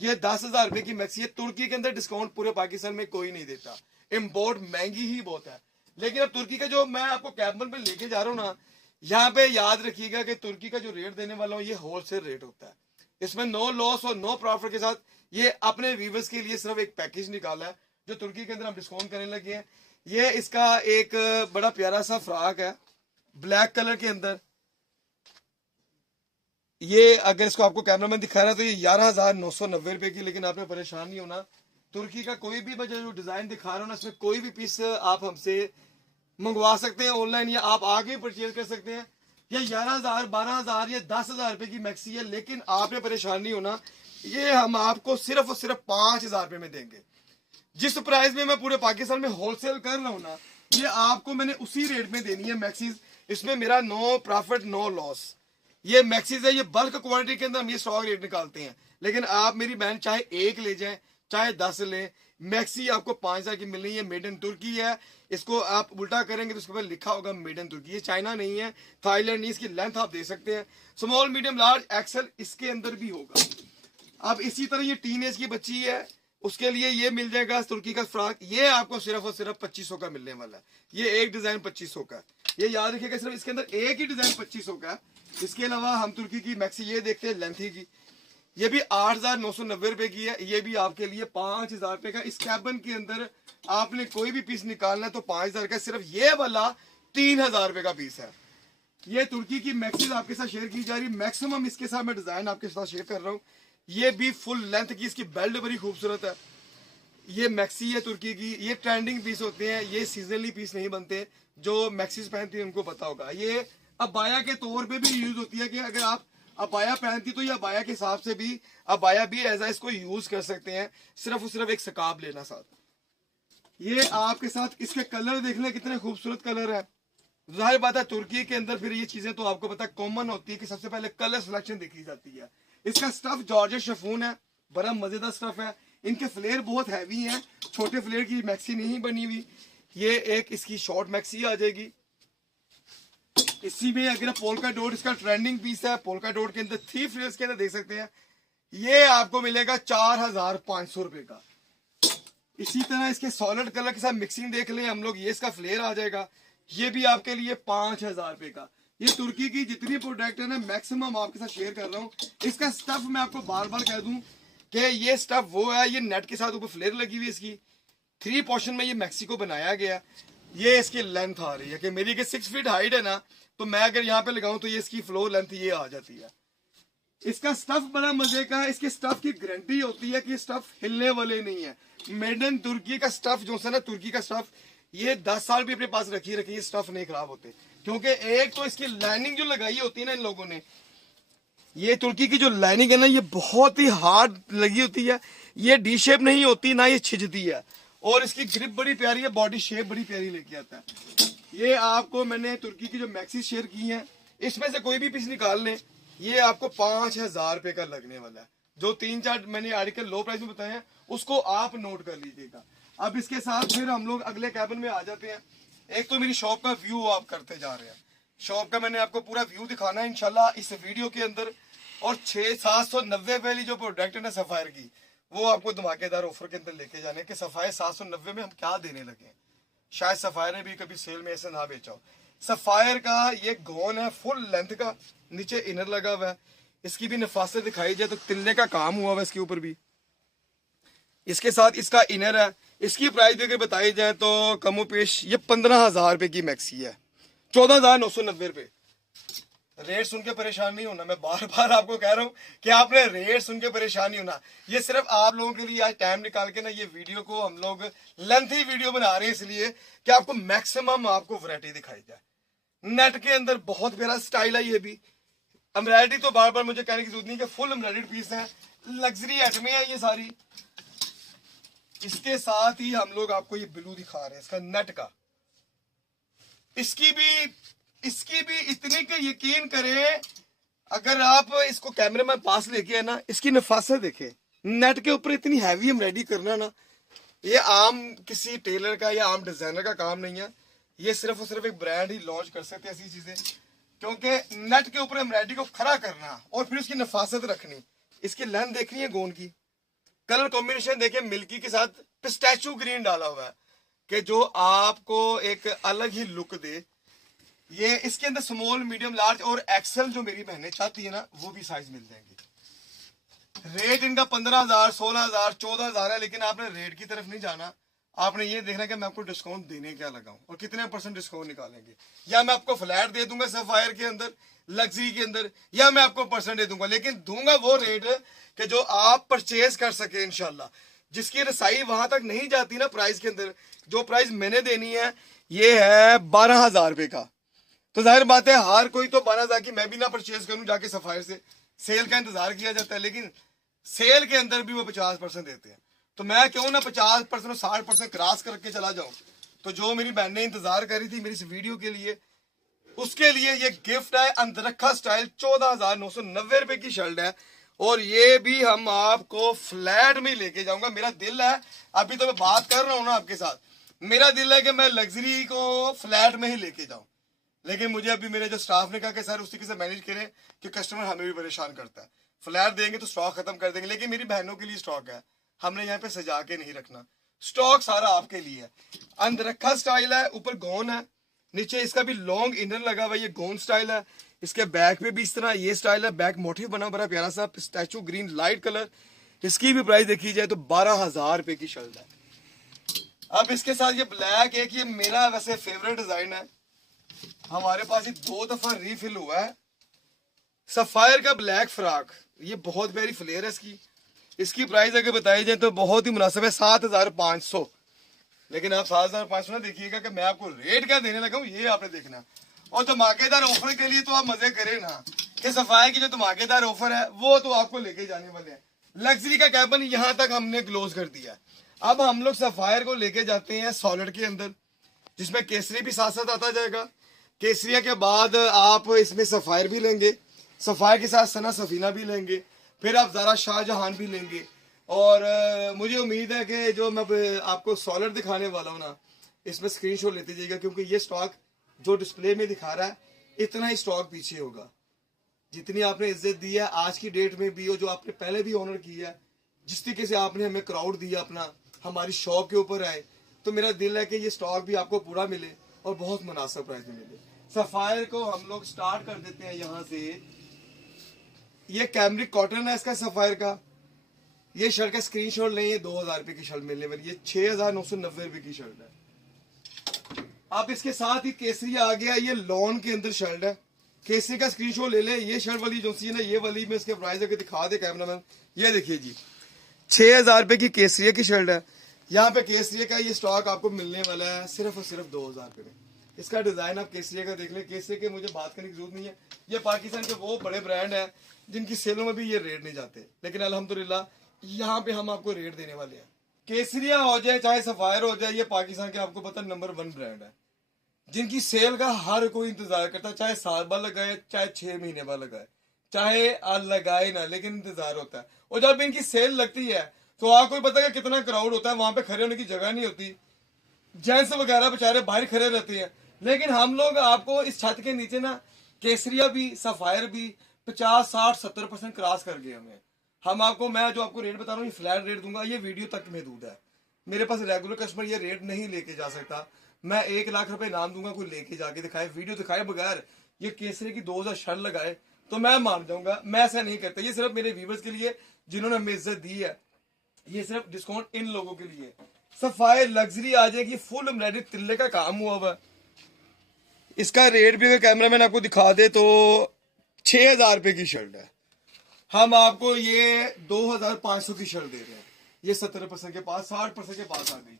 ये 10,000 रुपए की मैक्सी है। तुर्की के अंदर डिस्काउंट पूरे पाकिस्तान में कोई नहीं देता, इम्पोर्ट महंगी ही बहुत है। लेकिन अब तुर्की का जो मैं आपको कैबिन पे लेके जा रहा हूँ ना, यहाँ पे याद रखिएगा कि तुर्की का जो रेट देने वाला हूँ ये होलसेल रेट होता है। इसमें नो लॉस और नो प्रॉफिट के साथ ये अपने व्यूवर्स के लिए सिर्फ एक पैकेज निकाला है, जो तुर्की के अंदर हम डिस्काउंट करने लगे हैं। ये इसका एक बड़ा प्यारा सा फ्रॉक है ब्लैक कलर के अंदर। ये अगर इसको आपको कैमरामैन दिखा रहा है तो ये 11,990 रुपए की, लेकिन आपने परेशान नहीं होना। तुर्की का कोई भी मैं जो डिजाइन दिखा रहा हूँ ना, इसमें कोई भी पीस आप हमसे मंगवा सकते हैं ऑनलाइन, या आप आगे परचेज कर सकते हैं। ये 11,000, 12,000 या 10,000 रुपए की मैक्सी है, लेकिन आपने परेशान नहीं होना। ये हम आपको सिर्फ और सिर्फ 5,000 रुपए में देंगे। जिस प्राइस में मैं पूरे पाकिस्तान में होलसेल कर रहा हूँ ना, ये आपको मैंने उसी रेट में देनी है मैक्सीज। इसमें मेरा नो प्रॉफिट नो लॉस। ये मैक्सीज है, ये बल्क क्वांटिटी के अंदर हम ये स्टॉक रेट निकालते हैं, लेकिन आप मेरी बहन चाहे 1 ले जाएं चाहे 10 ले, मैक्सी आपको 5,000 की मिल रही है। मेड इन तुर्की है। इसको आप उल्टा करेंगे तो उसके ऊपर लिखा होगा मेड इन तुर्की। ये चाइना नहीं है, थाईलैंड नहीं। इसकी लेंथ आप दे सकते हैं, स्मॉल मीडियम लार्ज एक्सेल इसके अंदर भी होगा। अब इसी तरह ये टीनेज की बच्ची है, उसके लिए ये मिल जाएगा तुर्की का फ्रॉक। ये आपको सिर्फ और सिर्फ 2500 का मिलने वाला है। ये एक डिजाइन 2500 का है। ये याद रखिएगा, सिर्फ इसके अंदर एक ही डिजाइन 2500 का है। इसके अलावा हम तुर्की की मैक्सी ये देखते हैं लेंथी की, ये भी 8,990 रुपए की है। ये भी आपके लिए 5,000 रुपए का। इस कैबन के अंदर आपने कोई भी पीस निकालना है तो 5,000 का। सिर्फ ये वाला 3,000 रुपए का पीस है। ये तुर्की की मैक्सीज आपके साथ शेयर की जा रही। मैक्सिमम इसके साथ मैं डिजाइन आपके साथ शेयर कर रहा हूँ। ये भी फुल लेंथ की, इसकी बेल्ट बड़ी खूबसूरत है। ये मैक्सी है तुर्की की। ये ट्रेंडिंग पीस होते हैं, ये सीजनली पीस नहीं बनते। जो मैक्सीज पहनती है उनको पता होगा। ये अबाया के तौर पे भी यूज होती है कि अगर आप अबाया पहनती तो ये अबाया के हिसाब से भी अबाया भी एज इसको यूज कर सकते हैं। सिर्फ और सिर्फ एक सकाब लेना साथ। ये आपके साथ इसके कलर देख लें, कितने खूबसूरत कलर है। जाहिर बात है तुर्की के अंदर फिर ये चीजें तो आपको पता कॉमन होती है कि सबसे पहले कलर सिलेक्शन देखी जाती है। इसका स्टफ जॉर्जेट शिफॉन है, बड़ा मजेदार स्टफ है। इनके फ्लेयर बहुत हैवी हैं, छोटे फ्लेयर की मैक्सी नहीं बनी हुई। ये एक इसकी शॉर्ट मैक्सी आ जाएगी। इसी में अगर पोल्का डॉट इसका ट्रेंडिंग पीस है। पोल्का डॉट के अंदर 3 फ्लेयर्स के अंदर देख सकते हैं। ये आपको मिलेगा 4,500 रुपए का। इसी तरह इसके सॉलिड कलर के साथ मिक्सिंग देख लें हम लोग, ये इसका फ्लेयर आ जाएगा। ये भी आपके लिए 5,000 रुपए का। ये तुर्की की जितनी प्रोडक्ट है ना मैक्सिमम आपके साथ शेयर कर रहा हूँ। इसका स्टफ मैं आपको बार बार कह दूं कि ये स्टफ वो है, ये नेट के साथ ऊपर फ्लेयर लगी हुई है। इसकी 3 पोर्शन में ये मैक्सी को बनाया गया। ये इसकी लेंथ आ रही है कि मेरी 6 फीट हाइट है ना, तो मैं अगर यहाँ पे लगाऊं तो ये इसकी फ्लोर लेंथ ये आ जाती है। इसका स्टफ बड़ा मजे का है। इसके स्टफ की गारंटी होती है कि स्टफ हिलने वाले नहीं है। मेड इन तुर्की का स्टफ जो है ना, तुर्की का स्टफ ये 10 साल भी अपने पास रखी ये स्टफ नहीं खराब होते। क्योंकि एक तो इसकी लाइनिंग जो लगाई होती है ना इन लोगों ने, ये तुर्की की जो लाइनिंग है ना, ये बहुत ही हार्ड लगी होती है। ये डी शेप नहीं होती ना, ये छिजती है। और इसकी ग्रिप बड़ी प्यारी है, बॉडी शेप बड़ी प्यारी लेके आता है। ये आपको मैंने तुर्की की जो मैक्सी शेयर की है, इसमें से कोई भी पीस निकाल लें, ये आपको 5,000 रुपए का लगने वाला है। जो 3-4 मैंने आर्टिकल लो प्राइस में बताए हैं उसको आप नोट कर लीजिएगा। अब इसके साथ फिर हम लोग अगले कैबिन में आ जाते हैं। एक तो मेरी शॉप का व्यू आप करते जा रहे हैं। शॉप का मैंने आपको पूरा व्यू दिखाना है इंशाल्लाह इस वीडियो के अंदर। और 6,790 वाली जो प्रोडक्ट है ना सफायर की, वो आपको धमाकेदार ऑफर के अंदर लेके जाने के। सफायर 790 में हम क्या देने लगे। शायद सफायर ने भी कभी सेल में ऐसे ना बेचा हो। सफायर का ये गोन है फुल लेंथ का, नीचे इनर लगा हुआ है। इसकी भी नफासत दिखाई जाए तो तिलने का काम हुआ हुआ इसके ऊपर भी। इसके साथ इसका इनर है। इसकी प्राइस भी अगर बताई जाए तो कमो पेश ये 15,000 रुपए की मैक्सी है। 14,990 रुपए। रेट सुन के परेशान नहीं होना। मैं बार बार आपको कह रहा हूँ कि आपने रेट सुन के परेशान नहीं होना। ये सिर्फ आप लोगों के लिए आज टाइम निकाल के ना ये वीडियो को हम लोग लेंथी वीडियो बना रहे हैं, इसलिए कि आपको मैक्सिमम आपको वैरायटी दिखाई जाए। नेट के अंदर बहुत प्यारा स्टाइल है। ये भी एम्ब्रॉयडरी तो बार बार मुझे कहने की जरूरत नहीं कि फुल एम्ब्रॉयडर्ड पीस है। लग्जरी आइटमें है ये सारी। इसके साथ ही हम लोग आपको ये ब्लू दिखा रहे हैं इसका नेट का। इसकी भी इतनी के यकीन करें, अगर आप इसको कैमरे में पास लेके है ना, इसकी नफासत देखें। नेट के ऊपर इतनी हैवी एम्ब्रॉयडरी करना ना, ये आम किसी टेलर का या आम डिजाइनर का काम नहीं है। ये सिर्फ और सिर्फ एक ब्रांड ही लॉन्च कर सकते हैं ऐसी चीजें। क्योंकि नेट के ऊपर एम्ब्रॉयडरी को खड़ा करना और फिर उसकी नफासत रखनी। इसकी लेंथ देखनी है गोन की, कलर कॉम्बिनेशन देखें मिल्की के साथ पिस्ताचियो ग्रीन डाला हुआ है कि जो आपको एक अलग ही लुक दे। ये इसके अंदर स्मॉल मीडियम लार्ज और एक्सेल जो मेरी बहनें चाहती है ना, वो भी साइज मिल जाएंगे। रेट इनका 15,000 16,000 14,000 है, लेकिन आपने रेट की तरफ नहीं जाना। आपने ये देखना कि मैं आपको डिस्काउंट देने क्या लगाऊं और कितने % डिस्काउंट निकालेंगे, या मैं आपको फ्लैट दे दूंगा सफायर के अंदर, लग्जरी के अंदर, या मैं आपको % दे दूंगा, लेकिन दूंगा वो रेट कि जो आप परचेज कर सके इंशाल्लाह, जिसकी रसाई वहां तक नहीं जाती ना प्राइस के अंदर। जो प्राइस मैंने देनी है ये है 12,000 रुपए का। तो जाहिर बात है हर कोई तो 12,000 की मैं भी ना परचेज करूं जाके सफायर से, सेल का इंतजार किया जाता है, लेकिन सेल के अंदर भी वो 50% देते हैं। तो मैं क्यों ना 50% और 60% क्रॉस करके चला जाऊं। तो जो मेरी बहन ने इंतजार करी थी मेरी इस वीडियो के लिए, उसके लिए ये गिफ्ट है अंदरखा स्टाइल 14,990 रुपए की शर्ट है, और ये भी हम आपको फ्लैट में लेके जाऊंगा। मेरा दिल है, अभी तो मैं बात कर रहा हूं ना आपके साथ, मेरा दिल है कि मैं लग्जरी को फ्लैट में ही लेके जाऊं, लेकिन मुझे अभी मेरे जो स्टाफ ने कहा कि सर उस तरीके से मैनेज करें कि कस्टमर हमें भी परेशान करता है। फ्लैट देंगे तो स्टॉक खत्म कर देंगे, लेकिन मेरी बहनों के लिए स्टॉक है, हमने यहाँ पे सजा के नहीं रखना, स्टॉक सारा आपके लिए है। अंदरखा स्टाइल है, ऊपर गोन है, नीचे इसका भी लॉन्ग इनर लगा हुआ, ये गोन स्टाइल है। इसके बैक पे भी इस तरह ये स्टाइल है, बैक मोटिव बना बड़ा प्यारा सा स्टैचू ग्रीन लाइट कलर। इसकी भी प्राइस देखी जाए तो 12,000 रुपए की शर्ट है। अब इसके साथ ये ब्लैक एक, ये मेरा वैसे फेवरेट डिजाइन है, हमारे पास ये 2 दफा रीफिल हुआ है। सफायर का ब्लैक फ्रॉक, ये बहुत प्यारी फ्लेयर है इसकी। इसकी प्राइस अगर बताई जाए तो बहुत ही मुनासिब है, 7,500। लेकिन आप 7,500 ना देखिएगा कि मैं आपको रेट क्या देने लगा हूँ, ये आपने देखना। और धमाकेदार ऑफर के लिए तो आप मजे करें ना, कि सफायर की जो धमाकेदार ऑफर है वो तो आपको लेके जाने वाले हैं। लग्जरी का कैबिन यहाँ तक हमने क्लोज कर दिया। अब हम लोग सफायर को लेके जाते हैं सॉलिड के अंदर, जिसमें केसरी भी साथ साथ आता जाएगा। केसरिया के बाद आप इसमें सफायर भी लेंगे, सफायर के साथ सना सफीना भी लेंगे, फिर आप ज़रा शाहजहान भी लेंगे। और मुझे उम्मीद है कि जो मैं आपको सॉलिड दिखाने वाला हूँ ना, इसमें स्क्रीनशॉट लेते जाइएगा, क्योंकि ये स्टॉक जो डिस्प्ले में दिखा रहा है इतना ही स्टॉक पीछे होगा। जितनी आपने इज्जत दी है आज की डेट में भी, और जो आपने पहले भी ऑनर किया है, जिस तरीके से आपने हमें क्राउड दिया अपना, हमारी शॉप के ऊपर आए, तो मेरा दिल है कि ये स्टॉक भी आपको पूरा मिले और बहुत मुनासिब प्राइस में मिले। सफायर को हम लोग स्टार्ट कर देते हैं यहाँ से। ये कैमरिक कॉटन है इसका सफायर का, ये शर्ट का स्क्रीनशॉट लें, ये 2,000 रुपए की शर्ट मिलने वाली, ये 6,990 रुपए की शर्ट है। अब इसके साथ ही केसरी आ गया, ये लॉन के अंदर शर्ट है, केसरी का स्क्रीनशॉट ले ले। ये शर्ट वाली जो सी है ना, ये वाली में इसके प्राइस अगर दिखा दे कैमरामैन, ये देखिए जी 6,000 रुपए की केसरिया की शर्ट है। यहाँ पे केसरिया का ये स्टॉक आपको मिलने वाला है सिर्फ और सिर्फ 2,000 रुपए में। इसका डिजाइन आप केसरिया का देख लें, केसरिया के मुझे बात करने की जरूरत नहीं है, ये पाकिस्तान के वो बड़े ब्रांड है जिनकी सेलों में भी ये रेट नहीं जाते, लेकिन अल्हम्दुलिल्लाह यहाँ पे हम आपको रेट देने वाले हैं। केसरिया हो जाए चाहे सफायर हो जाए, ये पाकिस्तान के आपको पता नंबर 1 ब्रांड है, जिनकी सेल का हर कोई इंतजार करता है, चाहे साल बाद लगाए चाहे 6 महीने बाद लगाए, चाहे लगाए ना, लेकिन इंतजार होता है। और जब इनकी सेल लगती है तो आपको भी पता है कि कितना क्राउड होता है, वहां पे खड़े होने की जगह नहीं होती, जेंट्स वगैरह बेचारे बाहर खड़े रहते हैं। लेकिन हम लोग आपको इस छत के नीचे ना केसरिया भी सफायर भी 50, 60, 70% क्रॉस कर गए हमें। हम आपको, मैं जो आपको रेट बता रहा हूँ ये फ्लैट रेट दूंगा, ये वीडियो तक महदूद है, मेरे पास रेगुलर कस्टमर ये रेट नहीं लेके जा सकता। मैं 1 लाख रुपए नाम दूंगा, कोई लेके जाके दिखाए, वीडियो दिखाए बगैर ये केसरी की 2,000 शर्ट लगाए तो मैं मान जाऊंगा। मैं ऐसा नहीं करता, ये सिर्फ मेरे व्यूवर्स के लिए जिन्होंने हमें इज्जत दी है, ये सिर्फ डिस्काउंट इन लोगों के लिए। सफायर लग्जरी आ जाएगी, फुल एम्ब्रॉयडरी तिल्ले का काम हुआ हुआ। इसका रेट भी अगर कैमरामैन आपको दिखा दे तो 6,000 रुपए की शर्ट है, हम आपको ये 2,500 की शर्ट दे रहे हैं। ये 70% के पास, 60% के पास आ गई।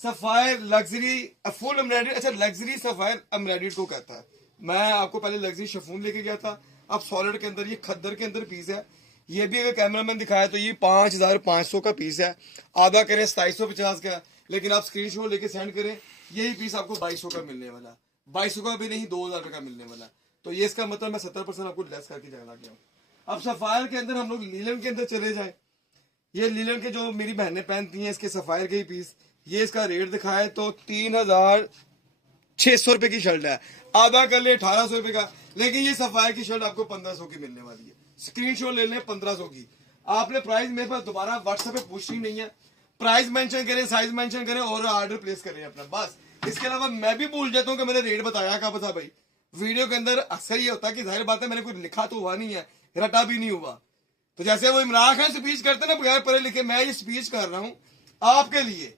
सफायर लग्जरी फुल एम्ब्रॉयडरी, अच्छा लग्जरी सफायर एम्ब्रॉयडरी को कहता है। मैं आपको पहले लग्जरी शिफॉन लेके गया था, अब सॉलिड के अंदर ये खद्दर के अंदर पीस है। ये भी अगर कैमरामैन दिखाया तो ये 5,500 का पीस है, आधा करें 2750 का, लेकिन आप स्क्रीनशॉट लेके सेंड करें, यही पीस आपको 2,200 का मिलने वाला, 2,200 का भी नहीं 2,000 रुपए का मिलने वाला। तो ये इसका मतलब मैं 70% आपको लेस करके जाना गया हूँ। अब सफायर के अंदर हम लोग लीलन के अंदर चले जाए, ये लीलन के जो मेरी बहनें पहनती हैं इसके सफायर के ही पीस, ये इसका रेट दिखाए तो 3,600 रुपए की शर्ट है, आधा कर ले 1,800 रुपए का, लेकिन ये सफायर की शर्ट आपको 1,500 की मिलने वाली है। स्क्रीनशॉट ले लें 1,500 की। आपने प्राइस मेरे पास दोबारा व्हाट्सएप पे पूछनी नहीं है, प्राइस मेंशन करें, साइज मेंशन करें और ऑर्डर प्लेस करें अपना, बस। इसके अलावा मैं भी भूल जाता हूँ कि मैंने रेट बताया क्या बता भाई। वीडियो के अंदर अक्सर ये होता है कि जाहिर बात है मैंने कुछ लिखा तो हुआ नहीं है, रटा भी नहीं हुआ। तो जैसे वो इमरान खान स्पीच करते ना बगैर पढ़े लिखे, मैं ये स्पीच कर रहा हूँ आपके लिए,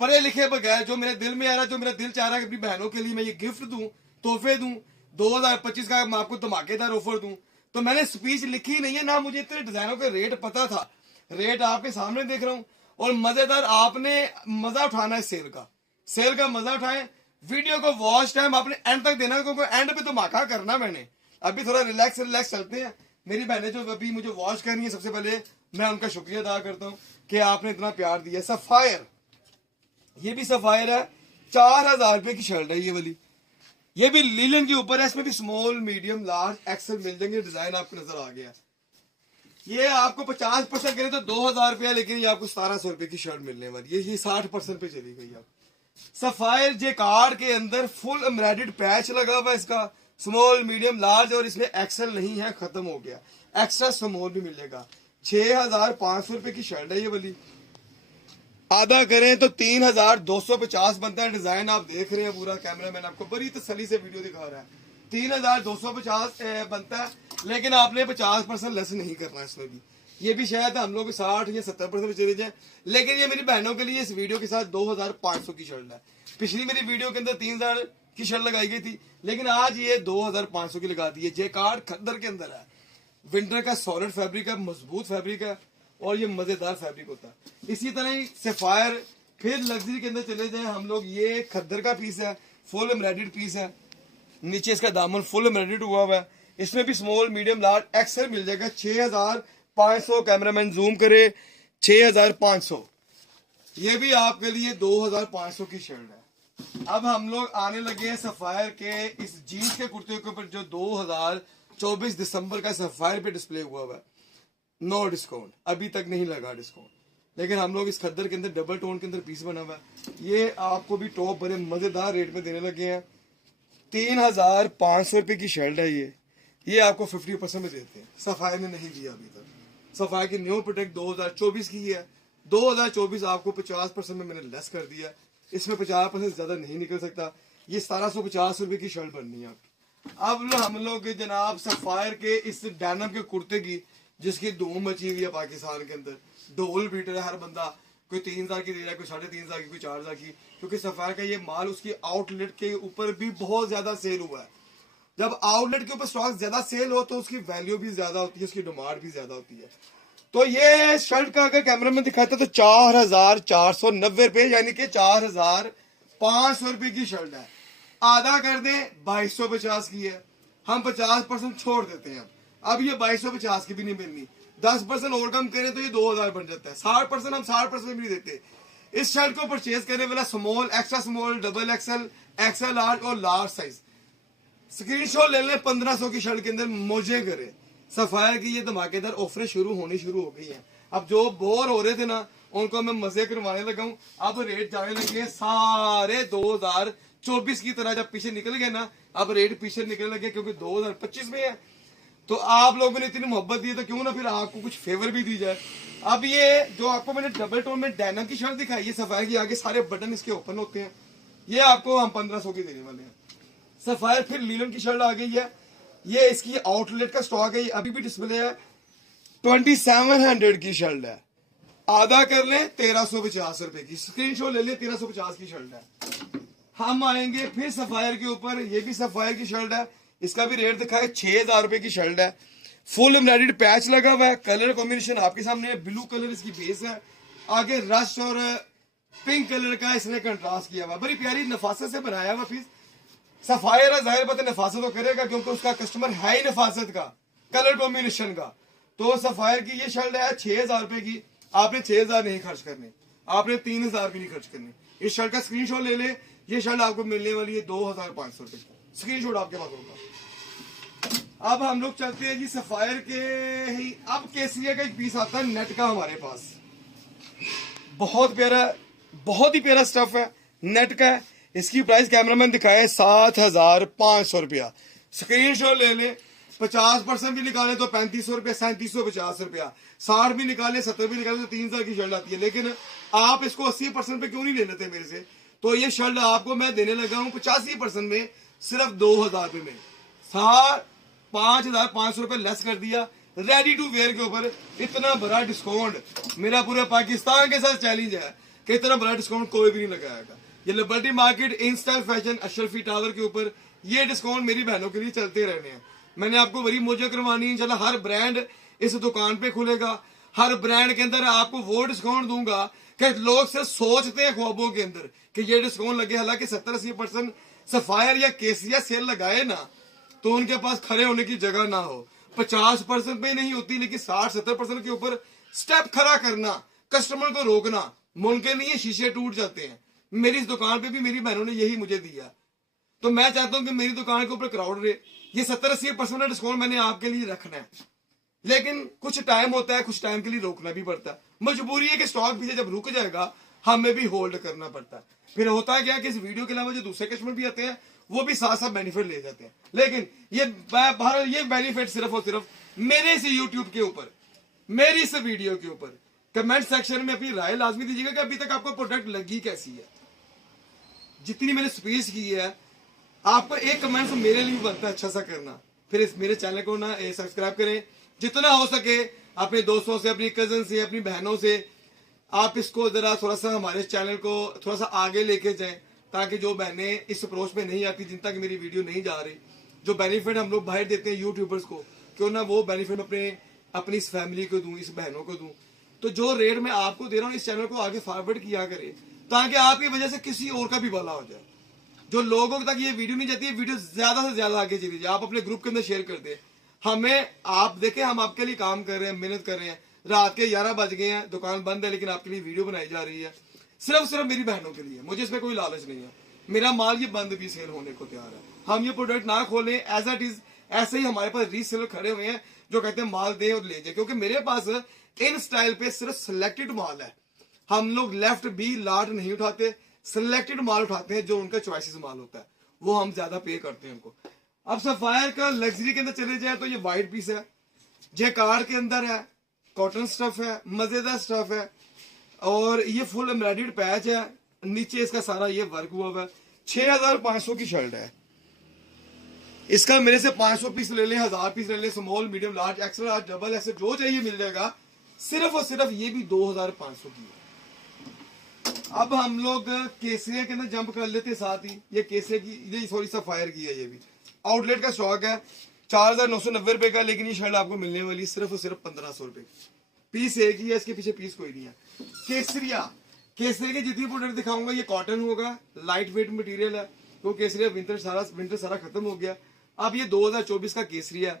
पढ़े लिखे बगैर जो मेरे दिल में आ रहा है, जो मेरा दिल चाह रहा है कि अपनी बहनों के लिए मैं ये गिफ्ट दूं, तोहफे दूं, 2025 का मैं आपको धमाकेदार ऑफर दूं, तो मैंने स्पीच लिखी नहीं है, ना मुझे इतने डिजाइनों के रेट पता था। रेट आपके सामने देख रहा हूं। और मजेदार, आपने मजा उठाना है सेल का मजा उठाएं। वीडियो को वॉच टाइम आपने एंड तक देना, क्योंकि एंड पे धमाका करना मैंने। अभी थोड़ा रिलैक्स चलते हैं। मेरी बहनें जो अभी मुझे वॉच कर रही है, सबसे पहले मैं उनका शुक्रिया अदा करता हूँ कि आपने इतना प्यार दिया। सफायर, ये भी सफायर है, 4000 रुपए की शर्ट है ये वाली। ये भी लीलन के ऊपर है, इसमें भी स्मॉल मीडियम लार्ज एक्सेल मिल जाएंगे। डिजाइन आपको नजर आ गया। ये आपको 50% करें तो 2000 रुपया, लेकिन ये आपको 1700 रुपए की शर्ट मिलने वाली है। ये 60% पे चली गई। अब सफायर जेकार्ड के अंदर फुल एम्ब्रॉयडर्ड पैच लगा हुआ है इसका, स्मॉल मीडियम लार्ज, और इसमें एक्सेल नहीं है, खत्म हो गया। एक्स्ट्रा स्मॉल भी मिलेगा। 6500 रुपए की शर्ट है ये वाली। आधा करें तो 3250 बनता है। डिजाइन आप देख रहे हैं, पूरा कैमरामैन आपको बड़ी तसल्ली से वीडियो दिखा रहा है। 3250 बनता है, लेकिन आपने 50% लेस नहीं करना इसमें भी। ये भी शायद हम लोग 60 या 70% पे चले जाए, लेकिन ये मेरी बहनों के लिए इस वीडियो के साथ 2500 की शर्ट है। पिछली मेरी वीडियो के अंदर 3000 की शर्ट लगाई गई थी, लेकिन आज ये 2500 की लगा दी है। जेकार्ड खद्दर के अंदर है, विंटर का सॉलिड फैब्रिक है, मजबूत फैब्रिक है, और ये मजेदार फैब्रिक होता है। इसी तरह ही सफायर, फिर लग्जरी के अंदर चले जाए हम लोग। ये खद्दर का पीस है, फुल एम्ब्रॉयडर्ड पीस है, नीचे इसका दामन फुल एम्ब्रॉयडर्ड हुआ हुआ है। इसमें भी स्मॉल मीडियम लार्ज एक्सेल मिल जाएगा। 6500, कैमरामैन जूम करे, 6500। ये भी आपके लिए 2500 की शर्ट है। अब हम लोग आने लगे हैं सफायर के इस जीन्स के कुर्ते के ऊपर, जो 2024 दिसंबर का सफायर पे डिस्प्ले हुआ हुआ है। नो डिस्काउंट, अभी तक नहीं लगा डिस्काउंट, लेकिन हम लोग इस खद्दर के अंदर डबल टोन के अंदर पीस बना हुआ है। ये आपको भी टॉप बड़े मजेदार रेट में देने लगे हैं। 3500 रुपए की शर्ट है ये आपको 50% में देते हैं। सफायर ने नहीं दिया अभी तक। सफायर की न्यू प्रोटेक्ट 2024 की है। 2024 आपको 50% में मैंने लेस कर दिया। इसमें 50% ज्यादा नहीं निकल सकता। ये 1750 रुपए की शर्ट बननी है। अब हम लोग जनाब सफायर के इस डैनम के कुर्ते की, जिसकी धूम मची हुई है पाकिस्तान के अंदर, डोल बीटर है हर बंदा, कोई 3000 की दे रहा है, कोई 3500 की, कोई 4000 की, क्योंकि सफायर का ये माल उसकी आउटलेट के ऊपर भी बहुत ज्यादा सेल हुआ है। जब आउटलेट के ऊपर स्टॉक ज्यादा सेल हो तो उसकी वैल्यू भी ज्यादा होती है, उसकी डिमांड भी ज्यादा होती है। तो ये शर्ट का अगर कैमरा में दिखाता तो 4490 रुपए, यानी कि 4500 रुपए की शर्ट है। आधा कर दें 2250 की है, हम 50% छोड़ देते हैं। अब ये 2250 की भी नहीं मिलनी, 10% और कम करें तो ये 2000 बन जाता है। 60% हम 60% भी नहीं देते। इस शर्ट को परचेज करने वाला small, extra small, double XL, XL large और लार्ज साइज स्क्रीनशॉट ले लें। 1500 की शर्ट के अंदर मौजे करे। सफायर की ये धमाकेदार ऑफरें शुरू हो गई हैं। अब जो बोर हो रहे थे ना, उनको मैं मजे करवाने लगा हूं। अब रेट जाने लगे सारे 2024 की तरह। जब पीछे निकल गए ना, अब रेट पीछे निकलने लगे, क्योंकि 2025 में है। तो आप लोगों ने इतनी मोहब्बत दी तो क्यों ना फिर आपको कुछ फेवर भी दी जाए। अब ये जो आपको मैंने डबल टोन में डैनम की शर्ट दिखाई है, सफायर की, आगे सारे बटन इसके ओपन होते हैं। ये आपको हम 1500 की देने वाले हैं। सफायर फिर लीलन की शर्ट आ गई है। ये इसकी आउटलेट का स्टॉक है, अभी भी डिस्प्ले है। 2700 की शर्ट है। आधा कर लें 1350 रुपए की, स्क्रीनशॉट ले लें। 1350 की शर्ट है। हम आएंगे फिर सफायर के ऊपर। ये भी सफायर की शर्ट है, इसका भी रेट दिखा है। 6000 रुपए की शर्ट है। फुल एम्ब्रॉयडर्ड पैच लगा हुआ है। कलर कॉम्बिनेशन आपके सामने है। ब्लू कलर इसकी बेस है, आगे रस्ट और पिंक कलर का इसने कंट्रास्ट किया हुआ। बड़ी प्यारी नफासत से बनाया हुआ पीस। सफायर है, जाहिर बात है नफासत तो करेगा, क्योंकि उसका कस्टमर है ही नफासत का, कलर कॉम्बिनेशन का। तो सफायर की ये शर्ट है 6000 रुपए की। आपने 6000 नहीं खर्च करने, आपने 3000 भी नहीं खर्च करने। इस शर्ट का स्क्रीनशॉट ले ले। ये शर्ट आपको मिलने वाली है 2500 रुपए की। स्क्रीनशॉट आपके पास होगा। अब हम लोग चलते हैं जी सफायर के ही। अब केसरिया का एक पीस आता है नेट का हमारे पास। बहुत प्यारा, बहुत ही प्यारा स्टफ है, नेट का है। इसकी प्राइस कैमरामैन दिखाए 7500 रुपया। स्क्रीनशॉट ले ले। 50% भी निकाले तो 3500 रुपया, 3750 रुपया, 60 भी निकाले, 70 भी निकाले तो 3000 की शर्ट आती है। लेकिन आप इसको 80% पे क्यों नहीं ले लेते मेरे से? तो ये शर्ट आपको मैं देने लगा हूं 85% में, सिर्फ 2000 रुपए में। 5500 रुपए लेस कर दिया रेडी टू वेयर के ऊपर। इतना बड़ा डिस्काउंट मेरा पूरे पाकिस्तान के साथ चैलेंज है कि इतना बड़ा डिस्काउंट कोई भी नहीं लगाएगा। ये लिबर्टी मार्केट, इन स्टाइल फैशन, अशरफी टावर के ऊपर ये डिस्काउंट मेरी बहनों के लिए चलते रहने हैं। मैंने आपको बड़ी मौजा करवानी है इंशाल्लाह। हर ब्रांड इस दुकान पे खुलेगा, हर ब्रांड के अंदर आपको वो डिस्काउंट दूंगा कि लोग सिर्फ सोचते हैं ख्वाबों के अंदर कि ये डिस्काउंट लगे, हालांकि 70-80% सफायर या केसिया सेल लगाए ना तो उनके पास खड़े होने की जगह ना हो। 50% पे नहीं होती, लेकिन 60-70% के ऊपर स्टेप खड़ा करना, कस्टमर को रोकना मुमकिन नहीं है, शीशे टूट जाते हैं। मेरी इस दुकान पे भी मेरी बहनों ने यही मुझे दिया, तो मैं चाहता हूं कि मेरी दुकान के ऊपर क्राउड रहे। ये 70-80% डिस्काउंट मैंने आपके लिए रखना है, लेकिन कुछ टाइम होता है, कुछ टाइम के लिए रोकना भी पड़ता है। मजबूरी है कि स्टॉक पीछे जब रुक जाएगा हमें भी होल्ड करना पड़ता है। फिर होता है क्या कि इस वीडियो के अलावा जो दूसरे कस्टमर भी आते हैं वो भी साथ साथ बेनिफिट ले जाते हैं, लेकिन ये बेनिफिट सिर्फ और सिर्फ मेरे इस यूट्यूब के ऊपर, मेरी इस वीडियो के ऊपर। कमेंट सेक्शन में अपनी राय लाजमी दीजिएगा कि अभी तक आपको प्रोडक्ट लगी कैसी है। जितनी मैंने स्पेस की है, आपको एक कमेंट मेरे लिए बनता है अच्छा सा करना। फिर इस मेरे चैनल को ना सब्सक्राइब करें, जितना हो सके अपने दोस्तों से, अपनी कजन से, अपनी बहनों से आप इसको जरा थोड़ा सा हमारे चैनल को थोड़ा सा आगे लेके जाएं, ताकि जो बहनें इस अप्रोच में नहीं आती, जिन तक मेरी वीडियो नहीं जा रही, जो बेनिफिट हम लोग बाहर देते हैं यूट्यूबर्स को, क्यों ना वो बेनिफिट अपनी इस फैमिली को दूं, इस बहनों को दूं। तो जो रेट मैं आपको दे रहा हूँ इस चैनल को आगे फॉरवर्ड किया करे, ताकि आपकी वजह से किसी और का भी भला हो जाए। जो लोगों तक ये वीडियो नहीं जाती है, वीडियो ज्यादा से ज्यादा आगे चली जाए, आप अपने ग्रुप के अंदर शेयर कर दे। हमें आप देखें, हम आपके लिए काम कर रहे हैं, मेहनत कर रहे हैं, रात के 11 बज गए हैं, दुकान बंद है, लेकिन आपके लिए वीडियो बनाई जा रही है सिर्फ मेरी बहनों के लिए। मुझे इसमें कोई लालच नहीं है, मेरा माल ये बंद भी सेल होने को तैयार है। हम ये प्रोडक्ट ना खोलें एज इट इज, ऐसे ही हमारे पास रीसेलर खड़े हुए हैं जो कहते हैं माल दे और ले जाए, क्योंकि मेरे पास इन स्टाइल पे सिर्फ सिलेक्टेड माल है। हम लोग लेफ्ट बी लाट नहीं उठाते, सिलेक्टेड माल उठाते हैं, जो उनका चॉइसेस माल होता है वो हम ज्यादा पे करते हैं उनको। अब सफायर का लग्जरी के अंदर चले जाए तो ये वाइट पीस है, जैकार्ड के अंदर है, कॉटन स्टफ है, मजेदार स्टफ है, और ये फुल एम्ब्रॉयडर्ड पैच है, नीचे इसका सारा ये वर्क हुआ हुआ है। 6500 की शर्ट है। इसका मेरे से 500 पीस ले लें, 1000 पीस ले लें, small, medium, large, extra large, double, ऐसे जो चाहिए मिल जाएगा। सिर्फ और सिर्फ ये भी 2500 की है। अब हम लोग केसरिया के अंदर जंप कर लेते साथ ही। ये केसरिया की, ये सॉरी सफायर की है, ये भी आउटलेट का स्टॉक है 4990 रुपए का, लेकिन ये शर्ट आपको मिलने वाली सिर्फ और सिर्फ 1500 रुपए। पीस एक ही है, इसके पीछे पीस कोई नहीं है। केसरिया के जितनी प्रोडक्ट दिखाऊंगा ये कॉटन होगा, लाइट वेट मटेरियल है, तो केसरिया विंटर सारा खत्म हो गया। अब ये 2024 का केसरिया,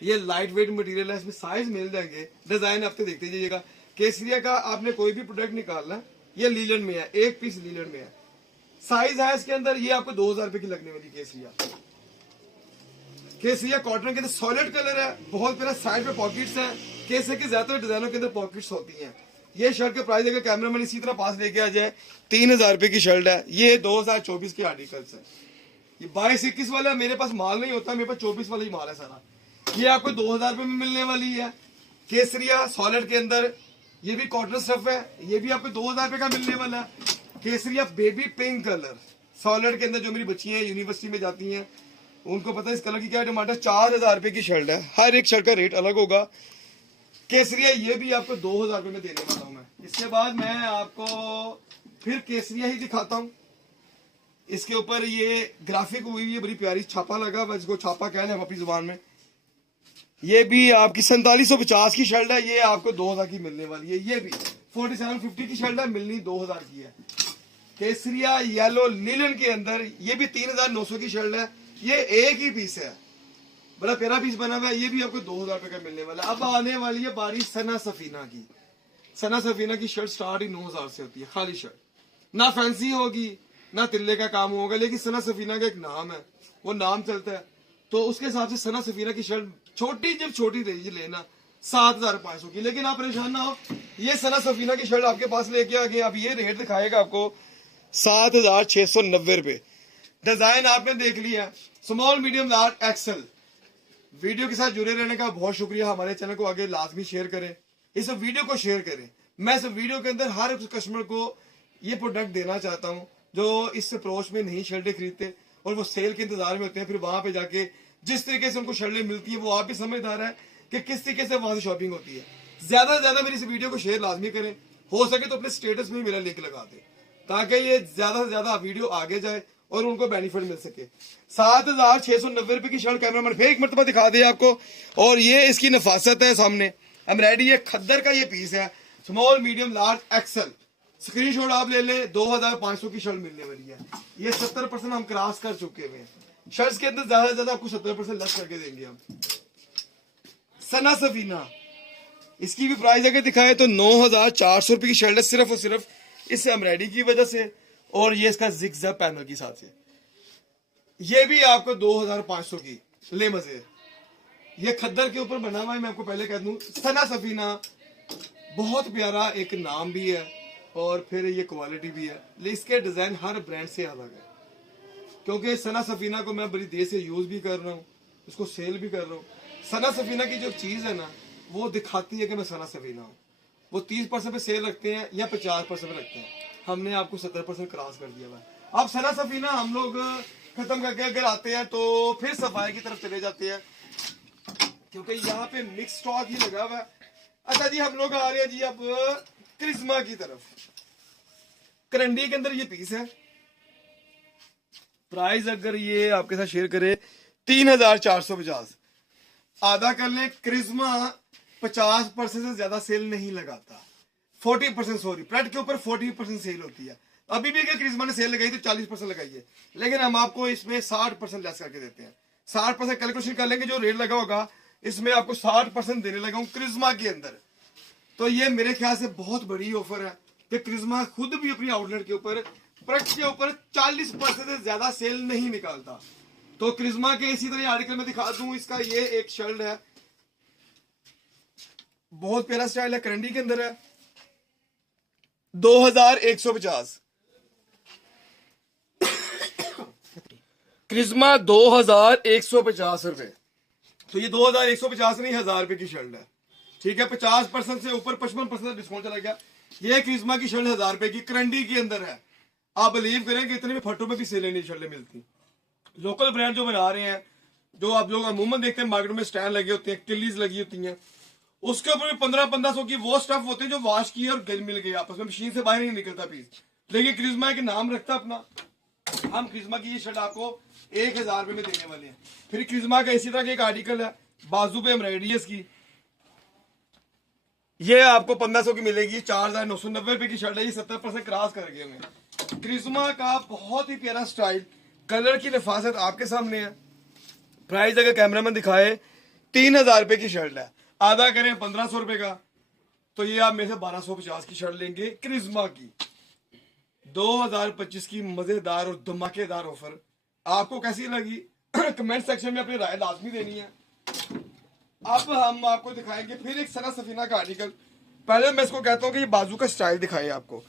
ये लाइट वेट मटेरियल है, इसमें साइज मिल जाएंगे, डिजाइन हफ्ते देखते जाइएगा। केसरिया का आपने कोई भी प्रोडक्ट निकालना, ये लीलन में है, एक पीस लीलन में है, साइज है इसके अंदर, ये आपको 2000 रुपए की लगने वाली केसरिया कॉटन के अंदर सॉलिड कलर है, बहुत प्यारा, साइड पे पॉकेट्स हैं। केसरिया के ज्यादातर डिजाइनों के अंदर पॉकेट्स होती हैं। ये शर्ट के प्राइस अगर कैमरामैन इसी तरह पास लेके आ जाए, 3000 रुपए की शर्ट है। ये 2024 के आर्टिकल्स है। ये 22-21 वाला मेरे पास माल नहीं होता, मेरे पास 24 वाला ही माल है सारा। ये आपको 2000 रुपए में मिलने वाली है। केसरिया सॉलिड के अंदर, ये भी कॉटन स्टफ है, ये भी आपको 2000 रुपए का मिलने वाला है। केसरिया बेबी पिंक कलर सॉलिड के अंदर, जो मेरी बच्चियां यूनिवर्सिटी में जाती हैं उनको पता है इस कलर की क्या डिमांड है। 4000 रुपए की शर्ट है, हर एक शर्ट का रेट अलग होगा। केसरिया ये भी आपको 2000 रुपए में देने वाला हूं मैं। इसके बाद मैं आपको फिर केसरिया ही दिखाता हूं। इसके ऊपर ये ग्राफिक हुई हुई है, बड़ी प्यारी छापा लगा हुआ, इसको छापा कह लें हम अपनी जुबान में। ये भी आपकी 4750 की शर्ट है, ये आपको 2000 की मिलने वाली है। ये भी 4750 की शर्ट है, मिलनी 2000 की है। केसरिया येलो लिनन के अंदर, ये भी 3900 की शर्ट है, ये एक ही पीस है, बड़ा प्यारा पीस बना हुआ है। ये भी आपको 2000 रुपए का मिलने वाला है। अब आने वाली है बारी सना सफीना की। सना सफीना की शर्ट स्टार्ट ही 9000 से होती है, खाली शर्ट, ना फैंसी होगी ना तिल्ले का काम होगा, लेकिन सना सफीना का एक नाम है, वो नाम चलता है, तो उसके हिसाब से सना सफीना की शर्ट छोटी, जब छोटी रहेगी लेना 7500 की। लेकिन आप परेशान ना हो, ये सना सफीना की शर्ट आपके पास लेके आ गए। अब ये रेट दिखाएगा आपको 7690 रुपए। डिजाइन आपने देख लिया, small, medium, large, XL. Video के साथ जुड़े रहने का बहुत शुक्रिया। हमारे चैनल को आगे लाजमी शेयर करें, इस वीडियो को शेयर करें। मैं इस वीडियो के अंदर हर कस्टमर को ये प्रोडक्ट देना चाहता हूं जो इस अप्रोच में नहीं शर्टें खरीदते और वो सेल के इंतजार में होते हैं। फिर वहां पे जाके जिस तरीके से उनको शर्टें मिलती है, वो आप भी समझदार है कि किस तरीके से वहां से शॉपिंग होती है। ज्यादा से ज्यादा मेरी इस वीडियो को शेयर लाजमी करें, हो सके तो अपने स्टेटस में मेरा लिंक लगा दे, ताकि ये ज्यादा से ज्यादा वीडियो आगे जाए और उनको बेनिफिट मिल सके। 7,690 रुपए की शर्ट कैमरामैन फिर एक मरतबा दिखा दे आपको। और ये इसकी नफासत है सामने एम्ब्रॉयडरी, ये खद्दर का ये पीस है, small medium large axle. Screenshot आप ले लें, 2,500 की शर्ट मिलने वाली है। ये 70% हम क्रॉस कर चुके हुए हैं। शर्ट्स के अंदर ज्यादा से ज्यादा आपको 70% लेस करके देंगे हम। सना सफीना, इसकी भी प्राइस अगर दिखाए तो 9,400 रुपए की शर्ट है, सिर्फ और सिर्फ इस एम्ब्रॉयडरी की वजह से और ये इसका जिगजैग पैनल के साथ से। ये भी आपको 2,500 की ले मजे। ये खद्दर के ऊपर बना हुआ है, मैं आपको पहले कह दूं। सना सफीना बहुत प्यारा एक नाम भी है और फिर ये क्वालिटी भी है, लेकिन इसके डिजाइन हर ब्रांड से अलग है। क्योंकि सना सफीना को मैं बड़ी देर से यूज भी कर रहा हूँ, उसको सेल भी कर रहा हूँ। सना सफीना की जो चीज है ना, वो दिखाती है कि मैं सना सफीना हूँ। वो 30% पे सेल रखते हैं या 50% पे रखते हैं, हमने आपको 70% क्रॉस कर दिया हुआ। अब सना सफीना हम लोग खत्म करके अगर आते हैं तो फिर सफाई की तरफ चले जाते हैं, क्योंकि यहाँ पे मिक्स स्टॉक ही लगा हुआ है। अच्छा जी, हम लोग आ रहे हैं जी अब क्रिस्मा की तरफ। करंडी के अंदर ये पीस है, प्राइस अगर ये आपके साथ शेयर करे 3,450, आधा कर ले। क्रिस्मा 50% से ज्यादा सेल नहीं लगाता, 40% सॉरी, प्रेड के ऊपर 40% सेल होती है। अभी भी अगर क्रिस्मा ने सेल लगाई तो 40% लगाइए, लेकिन हम आपको इसमें 60% लेस करके देते हैं। 60% कैलकुलेशन कर लेंगे, जो रेट लगा होगा इसमें आपको 60% देने लगा हूं क्रिस्मा के अंदर। तो ये मेरे ख्याल से बहुत बड़ी ऑफर है कि क्रिस्मा खुद भी अपनी आउटलेट के ऊपर प्रेड के ऊपर 40% से ज्यादा सेल नहीं निकालता। तो क्रिस्मा के इसी तरह आर्टिकल में दिखा दूं, इसका ये एक शर्ट है, बहुत प्यारा स्टाइल है, करंडी के अंदर है, 2,150। क्रिस्मा 2,150 रुपए। तो ये 2,150 नहीं, 1,000 रुपए की शर्ट है, ठीक है। 50% से ऊपर 55% डिस्काउंट चला गया। ये क्रिस्मा की शर्ट 1,000 रुपए की करंडी के अंदर है। आप बिलीव करें कि इतने में फटों में भी सेल नहीं शर्टें मिलती। लोकल ब्रांड जो बना रहे हैं, जो आप लोग अमूमन देखते हैं मार्केट में स्टैंड लगे होते हैं, किल्लीज लगी होती हैं, उसके ऊपर भी 1500 की वो स्टफ होते हैं जो वॉश किए और गल मिल गए आपस में, मशीन से बाहर नहीं निकलता पीस। लेकिन क्रिस्मा के नाम रखता अपना। हम क्रिस्मा की ये शर्ट आपको 1,000 रुपए में देने वाले हैं। फिर क्रिस्मा का इसी तरह का एक आर्टिकल है, बाजू पे एम्ब्रॉयडरी की, ये आपको 1500 की मिलेगी, 4,990 रुपए की शर्ट है। ये 70% क्रॉस कर गए हमें। क्रिस्मा का बहुत ही प्यारा स्टाइल, कलर की नफासत आपके सामने है। प्राइस अगर कैमरामैन दिखाए 3,000 रुपए की शर्ट है, आधा करें 1,500 रुपए का, तो ये आप मेरे से 1,250 की शर्ट लेंगे क्रिस्मा की। 2025 की मजेदार और धमाकेदार ऑफर आपको कैसी लगी कमेंट सेक्शन में अपनी राय लाजमी देनी है। अब हम आपको दिखाएंगे फिर एक सना सफीना का आर्टिकल। पहले मैं इसको कहता हूँ कि ये बाजू का स्टाइल दिखाए आपको।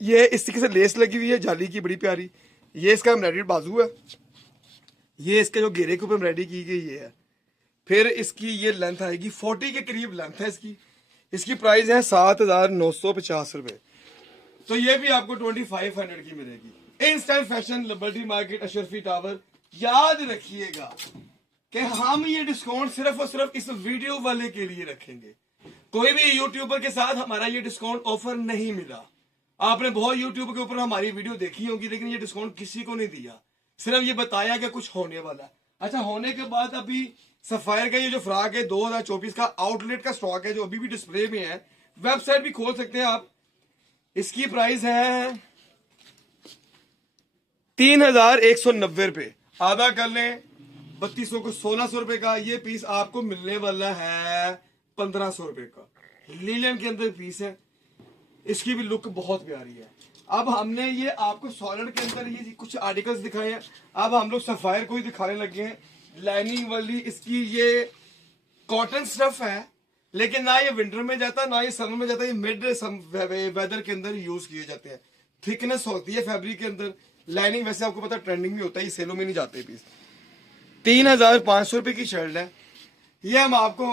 ये इस तरीके से लेस लगी हुई है जाली की, बड़ी प्यारी। ये इसका एम्ब्रॉयडरी बाजू है, ये इसके जो घेरे के ऊपर एम्ब्रॉयडरी की गई है। फिर इसकी ये लेंथ आएगी 40 के करीब लेंथ है इसकी। इसकी प्राइस है 7,950 रुपए। तो ये भी आपको 2,500 की मिलेगी। Instant fashion, liberty market, Ashrafi tower. याद रखिएगा कि हम ये डिस्काउंट सिर्फ और सिर्फ इस वीडियो वाले के लिए रखेंगे। कोई भी यूट्यूबर के साथ हमारा ये डिस्काउंट ऑफर नहीं मिला। आपने बहुत यूट्यूब के ऊपर हमारी वीडियो देखी होगी, लेकिन ये डिस्काउंट किसी को नहीं दिया। सिर्फ ये बताया कि कुछ होने वाला है। अच्छा, होने के बाद अभी सफायर का ये जो फ्रॉक है 2024 का आउटलेट का स्टॉक है, जो अभी भी डिस्प्ले में है। वेबसाइट भी खोल सकते हैं आप। इसकी प्राइस है 3,190 रुपए, आधा कर लें 3200 को 1,600 रुपए का। ये पीस आपको मिलने वाला है 1,500 रुपए का। लीलन के अंदर पीस है, इसकी भी लुक बहुत प्यारी है। अब हमने ये आपको सॉलिड के अंदर ये कुछ आर्टिकल्स दिखाए हैं, अब हम लोग सफायर को ही दिखाने लगे हैं। लाइनिंग वाली इसकी ये कॉटन स्टफ है, लेकिन ना ये विंटर में जाता ना ये समर में जाता, ये मिड वेदर के अंदर यूज किए जाते हैं। थिकनेस होती है फैब्रिक के अंदर। लाइनिंग वैसे आपको पता ट्रेंडिंग में होता है, ये सेलों में नहीं जाते पीस। 3,500 रुपए की शर्ट है। ये हम आपको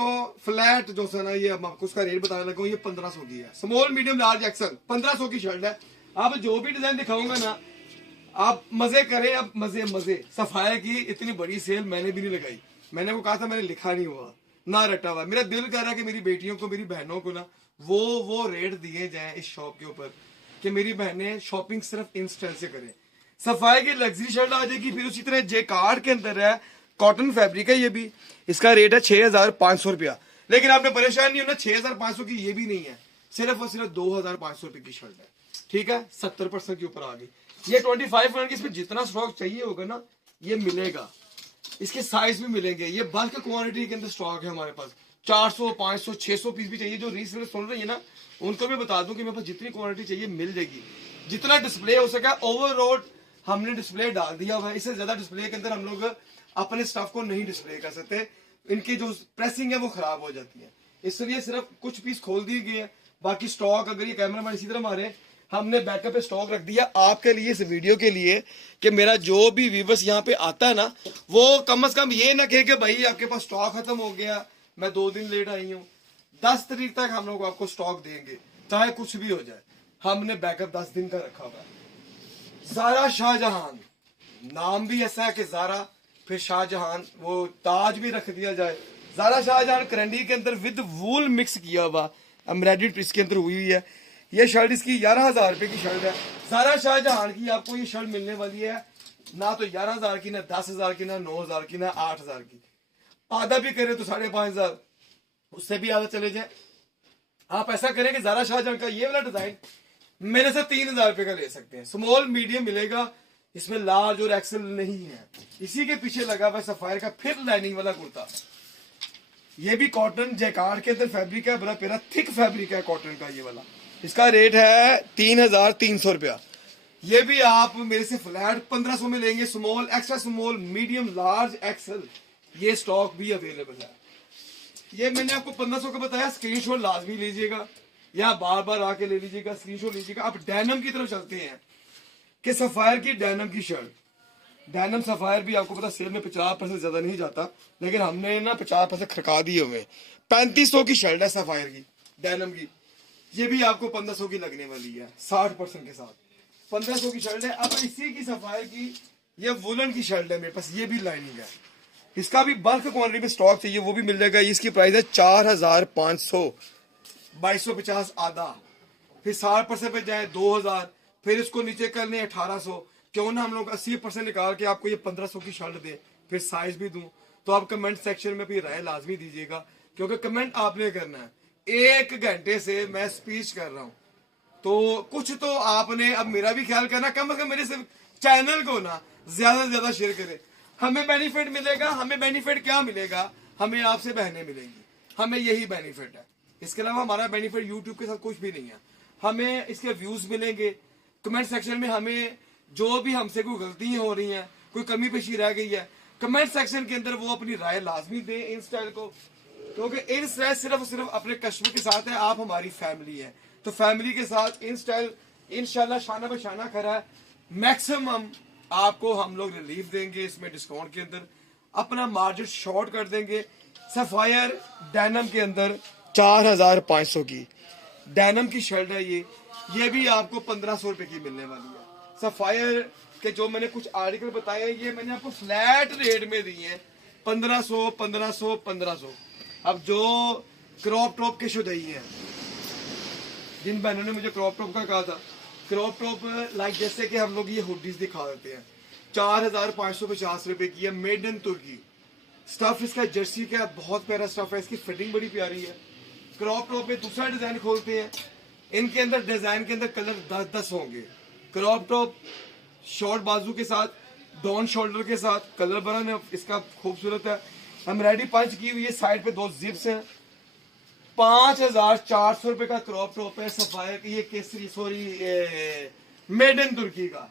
फ्लैट जो है ना, ये हम आपको उसका रेट बताने लगा हूं, ये 1,500 की है। स्मॉल मीडियम लार्ज एक्सल 1,500 की शर्ट है। अब जो भी डिजाइन दिखाऊंगा ना, आप मजे करें। अब मजे मजे। सफाया की इतनी बड़ी सेल मैंने भी नहीं लगाई, मैंने वो कहा था, मैंने लिखा नहीं हुआ। ना रटा हुआ। मेरा दिल कर रहा है कि मेरी बेटियों को, मेरी बहनों को ना वो रेट दिए जाएं इस शॉप के ऊपर कि मेरी बहनें शॉपिंग सिर्फ इन स्टाइल से करें। सफाई की लग्जरी शर्ट आ जाएगी। फिर उसी तरह जेकार्ड के अंदर है, कॉटन फैब्रिक है ये भी, इसका रेट है 6,500 रुपया। लेकिन आपने परेशान नहीं होना, 6,500 की ये भी नहीं है, सिर्फ और सिर्फ 2,500 रुपए की शर्ट है। ठीक है, 70% के ऊपर आ गई। ये 25 की, इसमें जितना स्टॉक चाहिए होगा ना ये मिलेगा, इसके साइज भी मिलेंगे। ये बल्क क्वांटिटी के अंदर स्टॉक है हमारे पास, 400 500 600 पीस भी चाहिए। जो रीसेलर सुन रही है ना उनको भी बता दूं कि मेरे पास जितनी क्वांटिटी चाहिए मिल जाएगी, जितना डिस्प्ले हो सका। ओवरऑल हमने डिस्प्ले डाल दिया हुआ है, इससे ज्यादा डिस्प्ले के अंदर हम लोग अपने स्टफ को नहीं डिस्प्ले कर सकते, इनकी जो प्रेसिंग है वो खराब हो जाती है, इसलिए सिर्फ कुछ पीस खोल दिए गए हैं। बाकी स्टॉक, अगर ये कैमरामैन इसी तरह मारे, हमने बैकअप पे स्टॉक रख दिया आपके लिए, इस वीडियो के लिए, कि मेरा जो भी व्यूवर्स यहाँ पे आता है ना वो कम से कम ये ना कहे कि भाई आपके पास स्टॉक खत्म हो गया, मैं 2 दिन लेट आई हूँ। 10 तारीख तक हम लोग आपको स्टॉक देंगे, चाहे कुछ भी हो जाए। हमने बैकअप 10 दिन का रखा हुआ है। ज़ारा शाहजहां, नाम भी ऐसा है कि ज़ारा फिर शाहजहां, वो ताज भी रख दिया जाए। ज़ारा शाहजहां करंडी के अंदर विद वूल मिक्स किया हुआ एम्ब्रॉयडरी इसके अंदर हुई हुई है। ये शर्ट इसकी 11,000 रुपए की शर्ट है। ज़ारा शाहजहां की आपको ये शर्ट मिलने वाली है ना तो 11,000 की, ना 10,000 की, ना 9,000 की, ना 8,000 की। आधा भी करे तो 5,500, उससे भी आधा चले जाए। आप ऐसा करें कि ज़ारा शाहजहां का ये वाला डिजाइन मेरे से 3,000 रुपए का ले सकते हैं। स्मॉल मीडियम मिलेगा, इसमें लार्ज और एक्सेल नहीं है। इसी के पीछे लगा हुआ सफायर का फिर लाइनिंग वाला कुर्ता, ये भी कॉटन जैकार्ड के अंदर फैब्रिक है, बड़ा प्यारा थिक फैब्रिक है कॉटन का ये वाला। इसका रेट है 3,300 रुपया। ये भी आप मेरे से फ्लैट 1,500 में लेंगे। Small, extra small, medium, large, XL, ये स्टॉक भी अवेलेबल है। ये मैंने आपको 1,500 का बताया, स्क्रीनशॉट लाजमी लीजिएगा या बार बार आके ले लीजिएगा, स्क्रीनशॉट लीजिएगा। आप डेनिम की तरफ चलते हैं कि सफायर की डेनिम की शर्ट, डेनिम सफायर भी आपको पता सेल में 50% ज्यादा नहीं जाता, लेकिन हमने ना 50% खड़का दिए हुए। 3,500 की शर्ट है सफायर की डेनिम की, ये भी आपको 1,500 की लगने वाली है 60% के साथ। 1,500 की शर्ट है। अब इसी की सफायर की ये वुलन की शर्ट है मेरे पास, ये भी लाइनिंग है, इसका भी बल्क क्वांटिटी में स्टॉक चाहिए वो भी मिल जाएगा। इसकी प्राइस है 4,500, 2,250 आधा, फिर 60% पे जाए 2,000, फिर इसको नीचे कर लें 1,800। क्यों ना हम लोग 80% निकाल के आपको ये 1,500 की शर्ट दे, फिर साइज भी दूं। तो आप कमेंट सेक्शन में भी राय लाजमी दीजिएगा, क्योंकि कमेंट आपने करना है। 1 घंटे से मैं स्पीच कर रहा हूं, तो कुछ तो आपने अब मेरा भी ख्याल करना, कम से कम मेरे से चैनल को ना ज्यादा से ज्यादा शेयर करें। हमें बेनिफिट मिलेगा। हमें बेनिफिट क्या मिलेगा? हमें आपसे बहनें मिलेंगी, हमें यही बेनिफिट है। इसके अलावा हमारा बेनिफिट यूट्यूब के साथ कुछ भी नहीं है। हमें इसके व्यूज मिलेंगे, कमेंट सेक्शन में हमें जो भी हमसे कोई गलतियां हो रही हैं, कोई कमी पेशी रह गई है, कमेंट सेक्शन के अंदर वो अपनी राय लाजमी दें इन स्टाइल को, क्योंकि इन स्टाइल सिर्फ और सिर्फ अपने कस्टमर के साथ है। आप हमारी फैमिली है, तो फैमिली के साथ इन स्टाइल इंशाल्लाह शाना बशाना करा है। मैक्सिमम आपको हम लोग रिलीफ देंगे इसमें, डिस्काउंट के अंदर अपना मार्जिन शॉर्ट कर देंगे। सफायर डेनिम के अंदर 4,500 की डेनिम की शर्ट है ये भी आपको 1,500 रुपए की मिलने वाली है। सफायर के जो मैंने कुछ आर्टिकल बताए ये मैंने आपको फ्लैट रेट में दिए हैं, 1,500 1,500 1,500। अब जो क्रॉप टॉप के शुदाई हैं, जिन बहनों ने मुझे क्रॉप टॉप का कहा था, क्रॉप टॉप लाइक जैसे कि हम लोग ये हुडीज दिखा देते हैं, 4,550 रुपए की है, मेड इन तुर्की। स्टफ इसका जर्सी का बहुत प्यारा स्टफ है, इसकी फिटिंग बड़ी प्यारी है। क्रॉप टॉप में दूसरा डिजाइन खोलते हैं, इनके अंदर डिजाइन के अंदर कलर 10-10 होंगे। क्रॉप टॉप शॉर्ट बाजू के साथ, डाउन शोल्डर के साथ, कलर बना इसका खूबसूरत है। एम्ब्रॉयडरी पंच की हुई है, साइड पे 2 जिप्स हैं। 5,400 रुपए का क्रॉप टॉप है सफायर की, ये केसरी सॉरी मेड इन तुर्की का।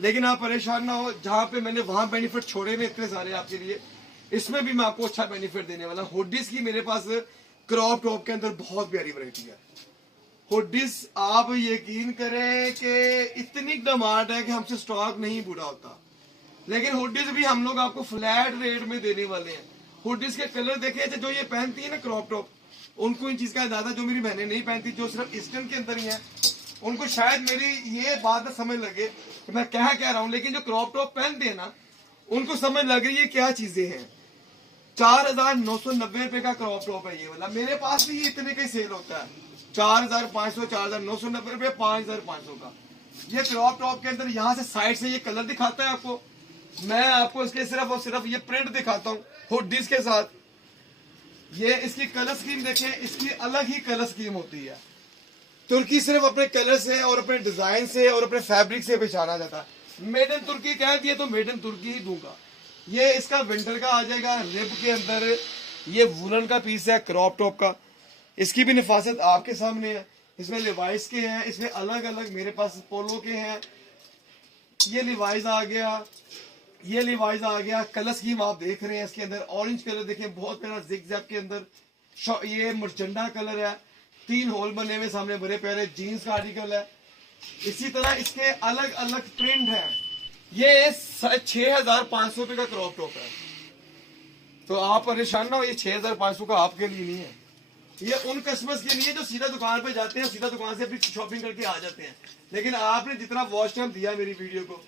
लेकिन आप परेशान ना हो, जहां पे मैंने वहां बेनिफिट छोड़े हुए इतने सारे आपके लिए, इसमें भी मैं आपको अच्छा बेनिफिट देने वाला हूँ। हुडीज की मेरे पास क्रॉप टॉप के अंदर बहुत प्यारी वैरायटी है। हुडीज आप यकीन करें कि इतनी डिमांड है कि हमसे स्टॉक नहीं पूरा होता, लेकिन हुडीज भी हम लोग आपको फ्लैट रेट में देने वाले हैं। हुडीज के कलर देखे, जो ये पहनती है ना क्रॉप टॉप, उनको इन चीज का ज्यादा, जो मेरी बहनें नहीं पहनती, जो सिर्फ ईस्टर्न के अंदर ही है, उनको शायद मेरी ये बात समझ लगे कि मैं क्या कह रहा हूं, लेकिन जो क्रॉप टॉप पहनते हैं ना, उनको समझ लग रही है क्या चीजें हैं। 4,990 का क्रॉप टॉप है ये वाला। मेरे पास भी ये इतने का सेल होता है, 4,500, 4,990 रुपये, 5,500 का। ये क्रॉप टॉप के अंदर यहाँ से साइड से ये कलर दिखाता है आपको। मैं आपको इसके सिर्फ और सिर्फ ये प्रिंट दिखाता हूँ हुडीज के साथ। ये इसकी कलर स्कीम देखें, इसकी अलग ही कलर स्कीम होती है। तुर्की सिर्फ अपने कलर से और अपने डिजाइन से और अपने फैब्रिक से पहचाना जाता है। मेड इन तुर्की कह दिए तो मेड इन तुर्की ही दूंगा। ये इसका विंटर का आ जाएगा, रिब के अंदर ये वुलन का पीस है क्रॉप टॉप का। इसकी भी निफासत आपके सामने है। इसमें लिवाइस के हैं, इसमें अलग अलग मेरे पास पोलो के हैं। ये लिवाइस आ गया, ये लिवाइस आ गया। कलर स्कीम आप देख रहे हैं, इसके अंदर ऑरेंज कलर देखें, बहुत प्यारा जिग जैग के अंदर। ये मर्चेंडा कलर है, 3 होल बने हुए सामने, बड़े प्यारे जीन्स का आर्टिकल है। इसी तरह इसके अलग अलग प्रिंट है। ये 6,500 रुपये का क्रॉप टॉप है। तो आप परेशान ना हो, ये 6,500 का आपके लिए नहीं है, ये उन कस्टमर्स के लिए जो सीधा दुकान पे जाते हैं, सीधा दुकान से भी शॉपिंग करके आ जाते हैं। लेकिन आपने जितना वॉच टाइम दिया मेरी वीडियो को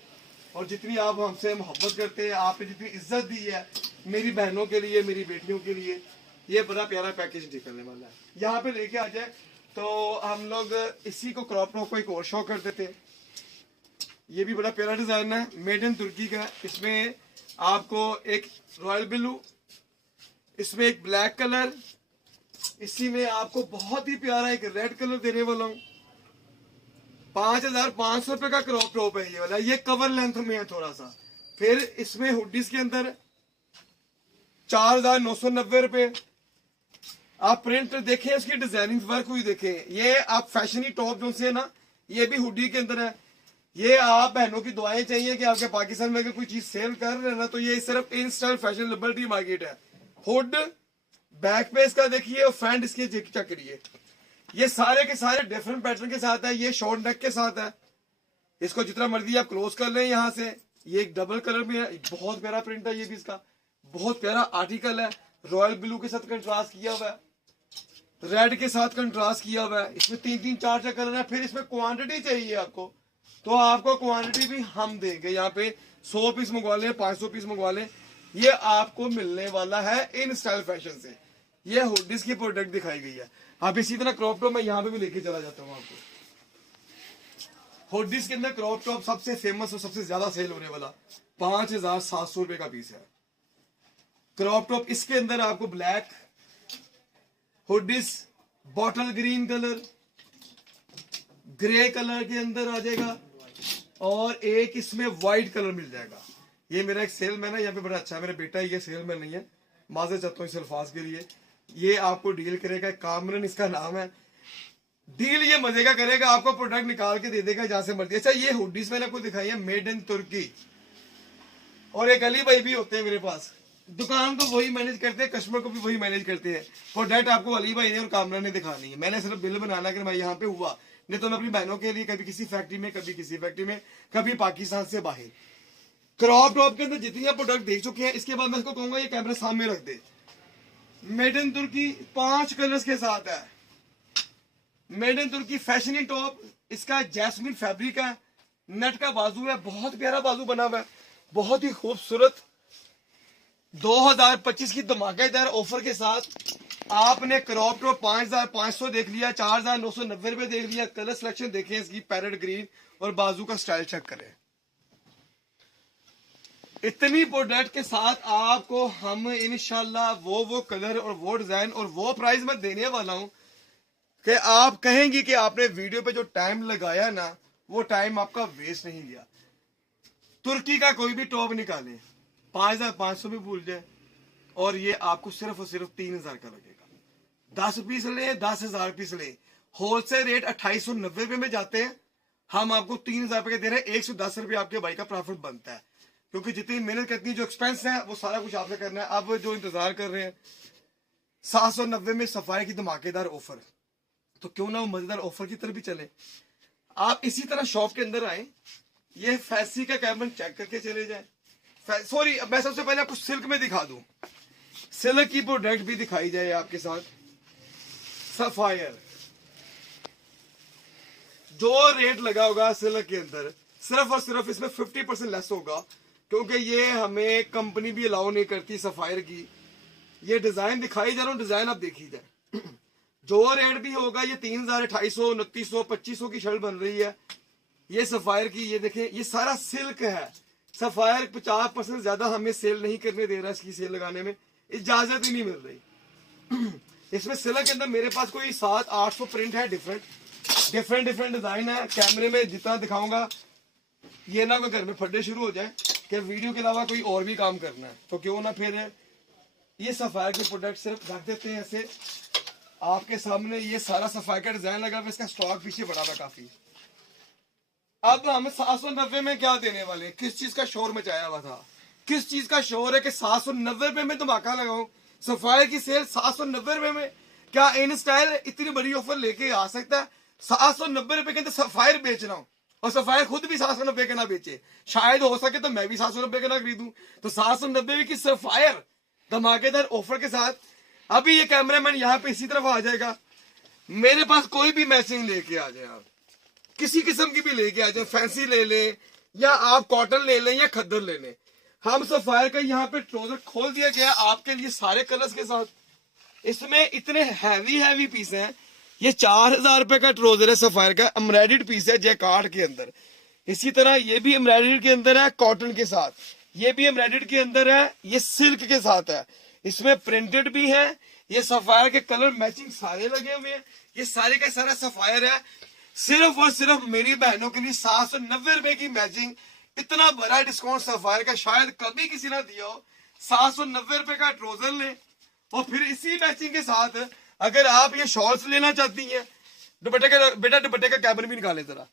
और जितनी आप हमसे मोहब्बत करते हैं, आपने जितनी इज्जत दी है मेरी बहनों के लिए, मेरी बेटियों के लिए, ये बड़ा प्यारा पैकेज निकलने वाला है। यहाँ पे लेके आ जाए तो हम लोग इसी को क्रॉप टॉप को एक और शो कर देते हैं। ये भी बड़ा प्यारा डिजाइन है, मेड इन तुर्की का। इसमें आपको एक रॉयल ब्लू, इसमें एक ब्लैक कलर, इसी में आपको बहुत ही प्यारा एक रेड कलर देने वाला हूं। 5,500 रुपये का क्रॉप टॉप है ये वाला। ये कवर लेंथ में है थोड़ा सा। फिर इसमें हुडीज के अंदर 4,990 रुपये। आप प्रिंट देखें, इसकी डिजाइनिंग वर्क हुई देखें। ये आप फैशनी टॉप जो से ना, ये भी हुडी के अंदर है। ये आप बहनों की दुआएं चाहिए कि आपके पाकिस्तान में अगर कोई चीज सेल कर रहे हैं ना, तो ये सिर्फ इन स्टाइल फैशन लिबर्टी मार्केट है। हुड बैक पे इसका देखिए और फ्रंट इसके चेक करिए। ये सारे के सारे डिफरेंट पैटर्न के साथ है। ये शॉर्ट नेक के साथ है। इसको जितना मर्जी आप क्लोज कर लें यहाँ से। ये एक डबल कलर में है, बहुत प्यारा प्रिंट है। ये भी इसका बहुत प्यारा आर्टिकल है। रॉयल ब्लू के साथ कंट्रास्ट किया हुआ है, रेड के साथ कंट्रास्ट किया हुआ है। इसमें 3-3 4-4 कलर है। फिर इसमें क्वांटिटी चाहिए आपको तो आपको क्वांटिटी भी हम देंगे। यहाँ पे 100 पीस मंगवा लें, 500 पीस मंगवा लें, ये आपको मिलने वाला है इन स्टाइल फैशन से। ये हुडीज की प्रोडक्ट दिखाई गई है। अब इसी तरह क्रॉप टॉप मैं यहाँ पे भी लेके चला जाता हूँ आपको। हुडीज के अंदर क्रॉप टॉप सबसे फेमस और सबसे ज्यादा सेल होने वाला 5,700 रुपए का पीस है क्रॉप टॉप। इसके अंदर आपको black hoodies, bottle green colour, grey colour के अंदर आ जाएगा और एक इसमें व्हाइट कलर मिल जाएगा। ये मेरा एक सेलमैन है यहाँ पे, बड़ा अच्छा है मेरा बेटा है, ये सेलमैन नहीं है, माजर चाहता हूँ इस अल्फाज के लिए। ये आपको डील करेगा, कामरन इसका नाम है। डील ये मजे का करेगा, आपको प्रोडक्ट निकाल के दे देगा जहां से मर्जी। अच्छा, ये हुडीज मैंने आपको दिखाई है मेड इन तुर्की। और एक अली भाई भी होते हैं मेरे पास, दुकान को वही मैनेज करते हैं, कस्टमर को भी वही मैनेज करते हैं। प्रोडक्ट आपको अली भाई ने और कामरान ने दिखानी है। मैंने सिर्फ बिल बनाना कि मैं यहाँ पे हुआ, नहीं तो मैं अपनी बहनों के लिए कभी किसी फैक्ट्री में, कभी किसी फैक्ट्री में, कभी पाकिस्तान से बाहर। क्रॉप टॉप के अंदर जितनी आप प्रोडक्ट देख चुके हैं, इसके बाद मैं इसको कहूंगा ये कैमरा सामने रख दे। मेड इन तुर्की 5 कलर्स के साथ है। मेड इन तुर्की फैशनी टॉप, इसका जैस्मिन फैब्रिक है, नेट का बाजू है, बहुत प्यारा बाजू बना हुआ है, बहुत ही खूबसूरत। 2025 की धमाकेदार ऑफर के साथ आपने क्रॉप टॉप 5,500 देख लिया, 4,990 रुपए देख लिया। कलर सिलेक्शन देखें इसकी, पैरेट ग्रीन, और बाजू का स्टाइल चेक करें। इतनी प्रोडक्ट के साथ आपको हम इंशाल्लाह वो कलर और वो डिजाइन और वो प्राइस में देने वाला हूं कि आप कहेंगे कि आपने वीडियो पे जो टाइम लगाया ना, वो टाइम आपका वेस्ट नहीं गया। तुर्की का कोई भी टॉप निकाले 5,500 में भूल जाए और ये आपको सिर्फ और सिर्फ 3,000 का लगेगा। 10 पीस ले, 10,000 पीस ले, होलसेल रेट 2,890 रुपए में जाते हैं, हम आपको 3,000 रुपए दे रहे हैं। 110 रुपए आपके भाई का प्रॉफिट बनता है, क्योंकि जितनी मेहनत करनी, जो एक्सपेंस है वो सारा कुछ आपसे करना है। अब जो इंतजार कर रहे हैं 790 में सफाई की धमाकेदार ऑफर, तो क्यों ना वो मजेदार ऑफर की तरफ भी चले। आप इसी तरह शॉप के अंदर आए, ये फैंसी का कैमरा चेक करके चले जाए। सॉरी, मैं सबसे पहले आपको सिल्क में दिखा दूं, सिल्क की प्रोडक्ट भी दिखाई जाए आपके साथ। सफायर जो रेट लगा होगा सिल्क के अंदर, सिर्फ और सिर्फ इसमें 50% लेस होगा, क्योंकि ये हमें कंपनी भी अलाउ नहीं करती सफायर की ये डिजाइन दिखाई जा रहा हूँ, डिजाइन आप देखी जाए। जो रेट भी होगा ये 3000, 2800, 2900, 2500 की शर्ट बन रही है। ये सफायर की, ये देखें, ये सारा सिल्क है। सफायर 50% ज्यादा हमें सेल नहीं करने दे रहा, इसकी सेल लगाने में इजाजत ही नहीं मिल रही। इसमें सिल्क के अंदर मेरे पास कोई 700-800 प्रिंट है, डिफरेंट डिजाइन है। कैमरे में जितना दिखाऊंगा ये ना कोई घर में फड्डे शुरू हो जाए कि वीडियो के अलावा कोई और भी काम करना है, तो क्यों ना फिर ये सफायर के प्रोडक्ट सिर्फ रख देते हैं ऐसे आपके सामने। ये सारा सफायर का डिजाइन लगा हुआ, इसका स्टॉक पीछे बड़ा हुआ काफी। अब हम 790 में क्या देने वाले, किस चीज का शोर मचाया हुआ था, किस चीज का शोर है कि 790 रुपए में धमाका लगाऊं। सफायर की सेल 790 रुपए में, क्या इन स्टाइल इतनी बड़ी ऑफर लेके आ सकता है? 790 रुपए के अंदर सफायर बेच रहा हूं, और सफायर खुद भी 790 के ना बेचे। शायद हो सके तो मैं भी 790 के ना खरीदूं। तो 790 की सफायर धमाकेदार ऑफर के साथ। अभी ये कैमरामैन यहाँ पे इसी तरफ आ जाएगा, मेरे पास कोई भी मैचिंग लेके आ जाए, आप किसी किस्म की भी लेके आ जाए, फैंसी ले लें या आप कॉटन ले लें या खद्दर ले लें। हम सफायर का यहाँ पे ट्राउजर खोल दिया गया आपके लिए सारे कलर्स के साथ। इसमें इतने हैवी पीस हैं। ये 4000 रुपए का ट्राउजर है सफायर का, एम्ब्रॉयडर्ड पीस है जैकार्ड के अंदर। इसी तरह ये भी एम्ब्रॉयडर्ड के अंदर है कॉटन के साथ, ये भी एम्ब्रॉयडर्ड के अंदर है, ये सिल्क के साथ है, इसमें प्रिंटेड भी है। ये सफायर के कलर मैचिंग सारे लगे हुए हैं। ये सारे का सारा सफायर है, सिर्फ और सिर्फ मेरी बहनों के लिए 790 रुपए की मैचिंग। इतना बड़ा डिस्काउंट सफायर का शायद कभी किसी ने दिया हो। 790 रुपए का ट्राउजर लें, और फिर इसी मैचिंग के साथ अगर आप ये शॉर्ट्स लेना चाहती हैं, दुपट्टे का, बेटा दुपट्टे का कैबन भी निकाले जरा,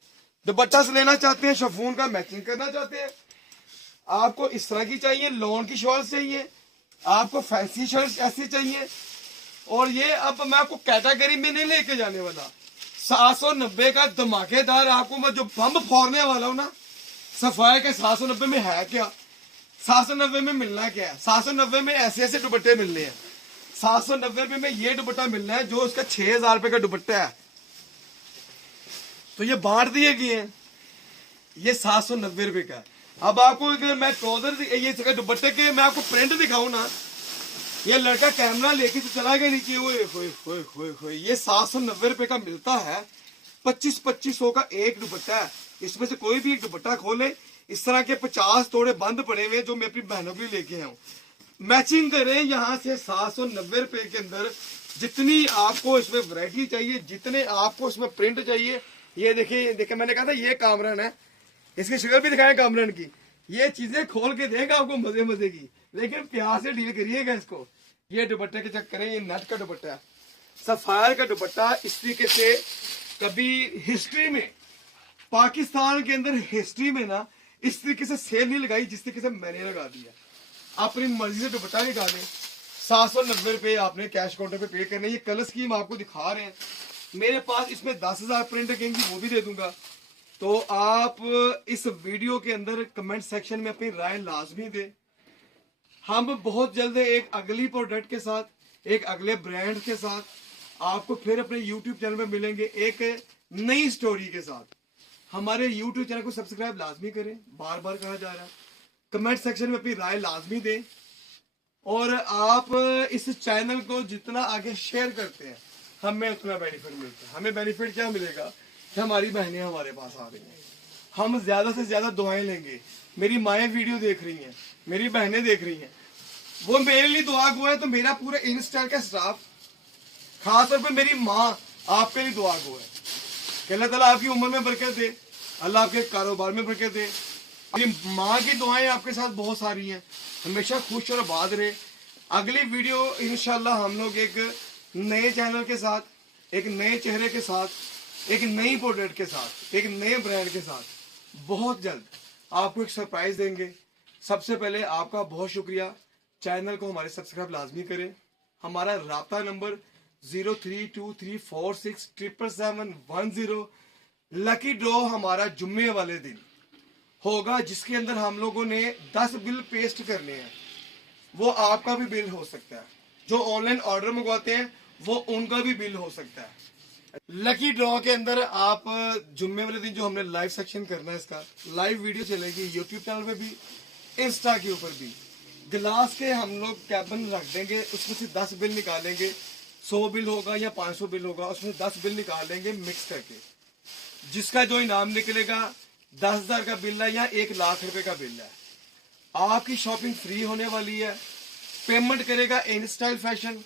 दुपट्टा से लेना चाहते हैं, शफून का मैचिंग करना चाहते हैं, आपको इस तरह की चाहिए, लॉन की शॉर्ट्स चाहिए, आपको फैंसी शर्ट्स ऐसी चाहिए। और ये अब मैं आपको कैटेगरी में नहीं लेके जाने वाला, 790 का धमाकेदार आपको मैं जो बम फोड़ने वाला हूं ना, सफायर के 790 में है क्या, 790 में मिलना क्या है। 790 में ऐसे ऐसे दुपट्टे मिलने हैं। 790 रुपए में ये दुपट्टा मिलना है जो उसका 6000 रुपए का दुपट्टा है, तो ये बांट दिए गए हैं। ये 790 रुपए का। अब आपको अगर मैं ट्राउजर ये दुपट्टे के मैं आपको प्रिंट दिखाऊं ना, ये लड़का कैमरा लेके तो चला गया नीचे, वो ये 790 रुपए का मिलता है। 2500 का एक दुपट्टा है। इसमें से कोई भी एक दुपट्टा खोले, इस तरह के 50 तोड़े बंद पड़े हुए जो मैं अपनी बहनों के लिए लेके आऊं। मैचिंग करें यहाँ से 790 रुपए के अंदर। जितनी आपको इसमें वैरायटी चाहिए, जितने आपको इसमें प्रिंट चाहिए, ये देखिए मैंने कहा था ये कामरान है, इसकी शक्ल भी दिखाएं कामरान की। ये चीजें खोल के देगा आपको मजे की, लेकिन प्यार से डील करिएगा इसको। ये दुपट्टे के चेक करें, ये नेट का दुपट्टा है, सफायर का दुपट्टा। इस तरीके से कभी हिस्ट्री में, पाकिस्तान के अंदर हिस्ट्री में ना इस तरीके से सेल नहीं लगाई जिस तरीके से मैंने लगा दिया। अपनी मर्जी से दुपट्टा निकालें। 790 रुपए आपने कैश काउंटर पे पे करने। ये कलर स्कीम आपको दिखा रहे हैं, मेरे पास इसमें 10,000 प्रिंट लगेंगी, वो भी दे दूंगा। तो आप इस वीडियो के अंदर कमेंट सेक्शन में अपनी राय लाजमी दें। हम बहुत जल्द एक अगली प्रोडक्ट के साथ, एक अगले ब्रांड के साथ आपको फिर अपने YouTube चैनल पे मिलेंगे एक नई स्टोरी के साथ। हमारे YouTube चैनल को सब्सक्राइब लाजमी करें, बार बार कहा जा रहा है। कमेंट सेक्शन में अपनी राय लाजमी दें, और आप इस चैनल को जितना आगे शेयर करते हैं हमें उतना बेनिफिट मिलता है। हमें बेनिफिट क्या मिलेगा कि हमारी बहनें हमारे पास आ रही हैं, हम ज्यादा से ज्यादा दुआएं लेंगे। मेरी माएँ वीडियो देख रही हैं, मेरी बहनें देख रही हैं, वो मेरे लिए दुआ गो है। तो मेरा पूरा इंस्टा का स्टाफ, खासतौर पर मेरी माँ आपके लिए दुआ गो है कि अल्लाह ताला आपकी उम्र में बरकत दे, अल्लाह आपके कारोबार में बरकत दे। माँ की दुआएं आपके साथ बहुत सारी हैं, हमेशा खुश और आबाद रहे। अगली वीडियो इंशाल्लाह हम लोग एक नए चैनल के साथ, एक नए चेहरे के साथ, एक नई प्रोडक्ट के साथ, एक नए ब्रांड के साथ बहुत जल्द आपको एक सरप्राइज देंगे। सबसे पहले आपका बहुत शुक्रिया। चैनल को हमारे सब्सक्राइब लाजमी करें। हमारा राब्ता नंबर 0323467710। लकी ड्रॉ हमारा जुम्मे वाले दिन होगा, जिसके अंदर हम लोगों ने 10 बिल पेस्ट करने हैं। वो आपका भी बिल हो सकता है, जो ऑनलाइन ऑर्डर मंगवाते हैं वो उनका भी बिल हो सकता है। लकी ड्रॉ के अंदर आप जुम्मे वाले दिन जो हमने लाइव सेक्शन करना है, इसका लाइव वीडियो चलेगी यूट्यूब चैनल पे भी, इंस्टा के ऊपर भी। गिलास के हम लोग कैबिन रख देंगे, उसमें से 10 बिल निकालेंगे, 100 बिल होगा या 500 बिल होगा, उसमें 10 बिल निकाल लेंगे मिक्स करके। जिसका जो इनाम निकलेगा 10,000 का बिल है या 1 लाख रुपए का बिल है, आपकी शॉपिंग फ्री होने वाली है। पेमेंट करेगा इन स्टाइल फैशन।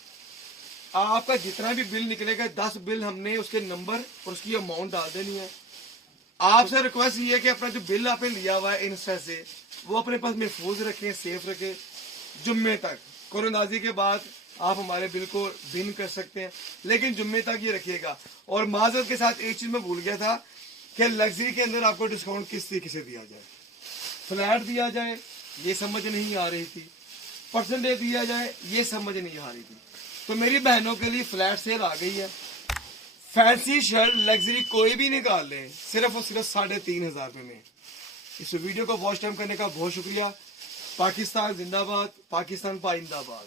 आपका जितना भी बिल निकलेगा 10 बिल हमने उसके नंबर और उसकी अमाउंट डाल देनी है। आपसे रिक्वेस्ट ये है कि अपना जो बिल आपने लिया हुआ है इंस्टा से वो अपने पास महफूज रखें, सेफ रखें। जुम्मे तक कुरानदाजी के बाद आप हमारे बिल को बिन कर सकते हैं, लेकिन जुम्मे तक ये रखिएगा। और माजरत के साथ एक चीज मैं भूल गया था कि लग्जरी के अंदर आपको डिस्काउंट किस तरीके से दिया जाए। फ्लैट दिया जाए ये समझ नहीं आ रही थी, परसेंटेज दिया जाए ये समझ नहीं आ रही थी। तो मेरी बहनों के लिए फ्लैट सेल आ गई है। फैंसी शर्ट लग्जरी कोई भी निकाल ले, सिर्फ और सिर्फ 3,500 रुपये में। इस वीडियो को वॉच टाइम करने का बहुत शुक्रिया। पाकिस्तान जिंदाबाद, पाकिस्तान पाइंदाबाद।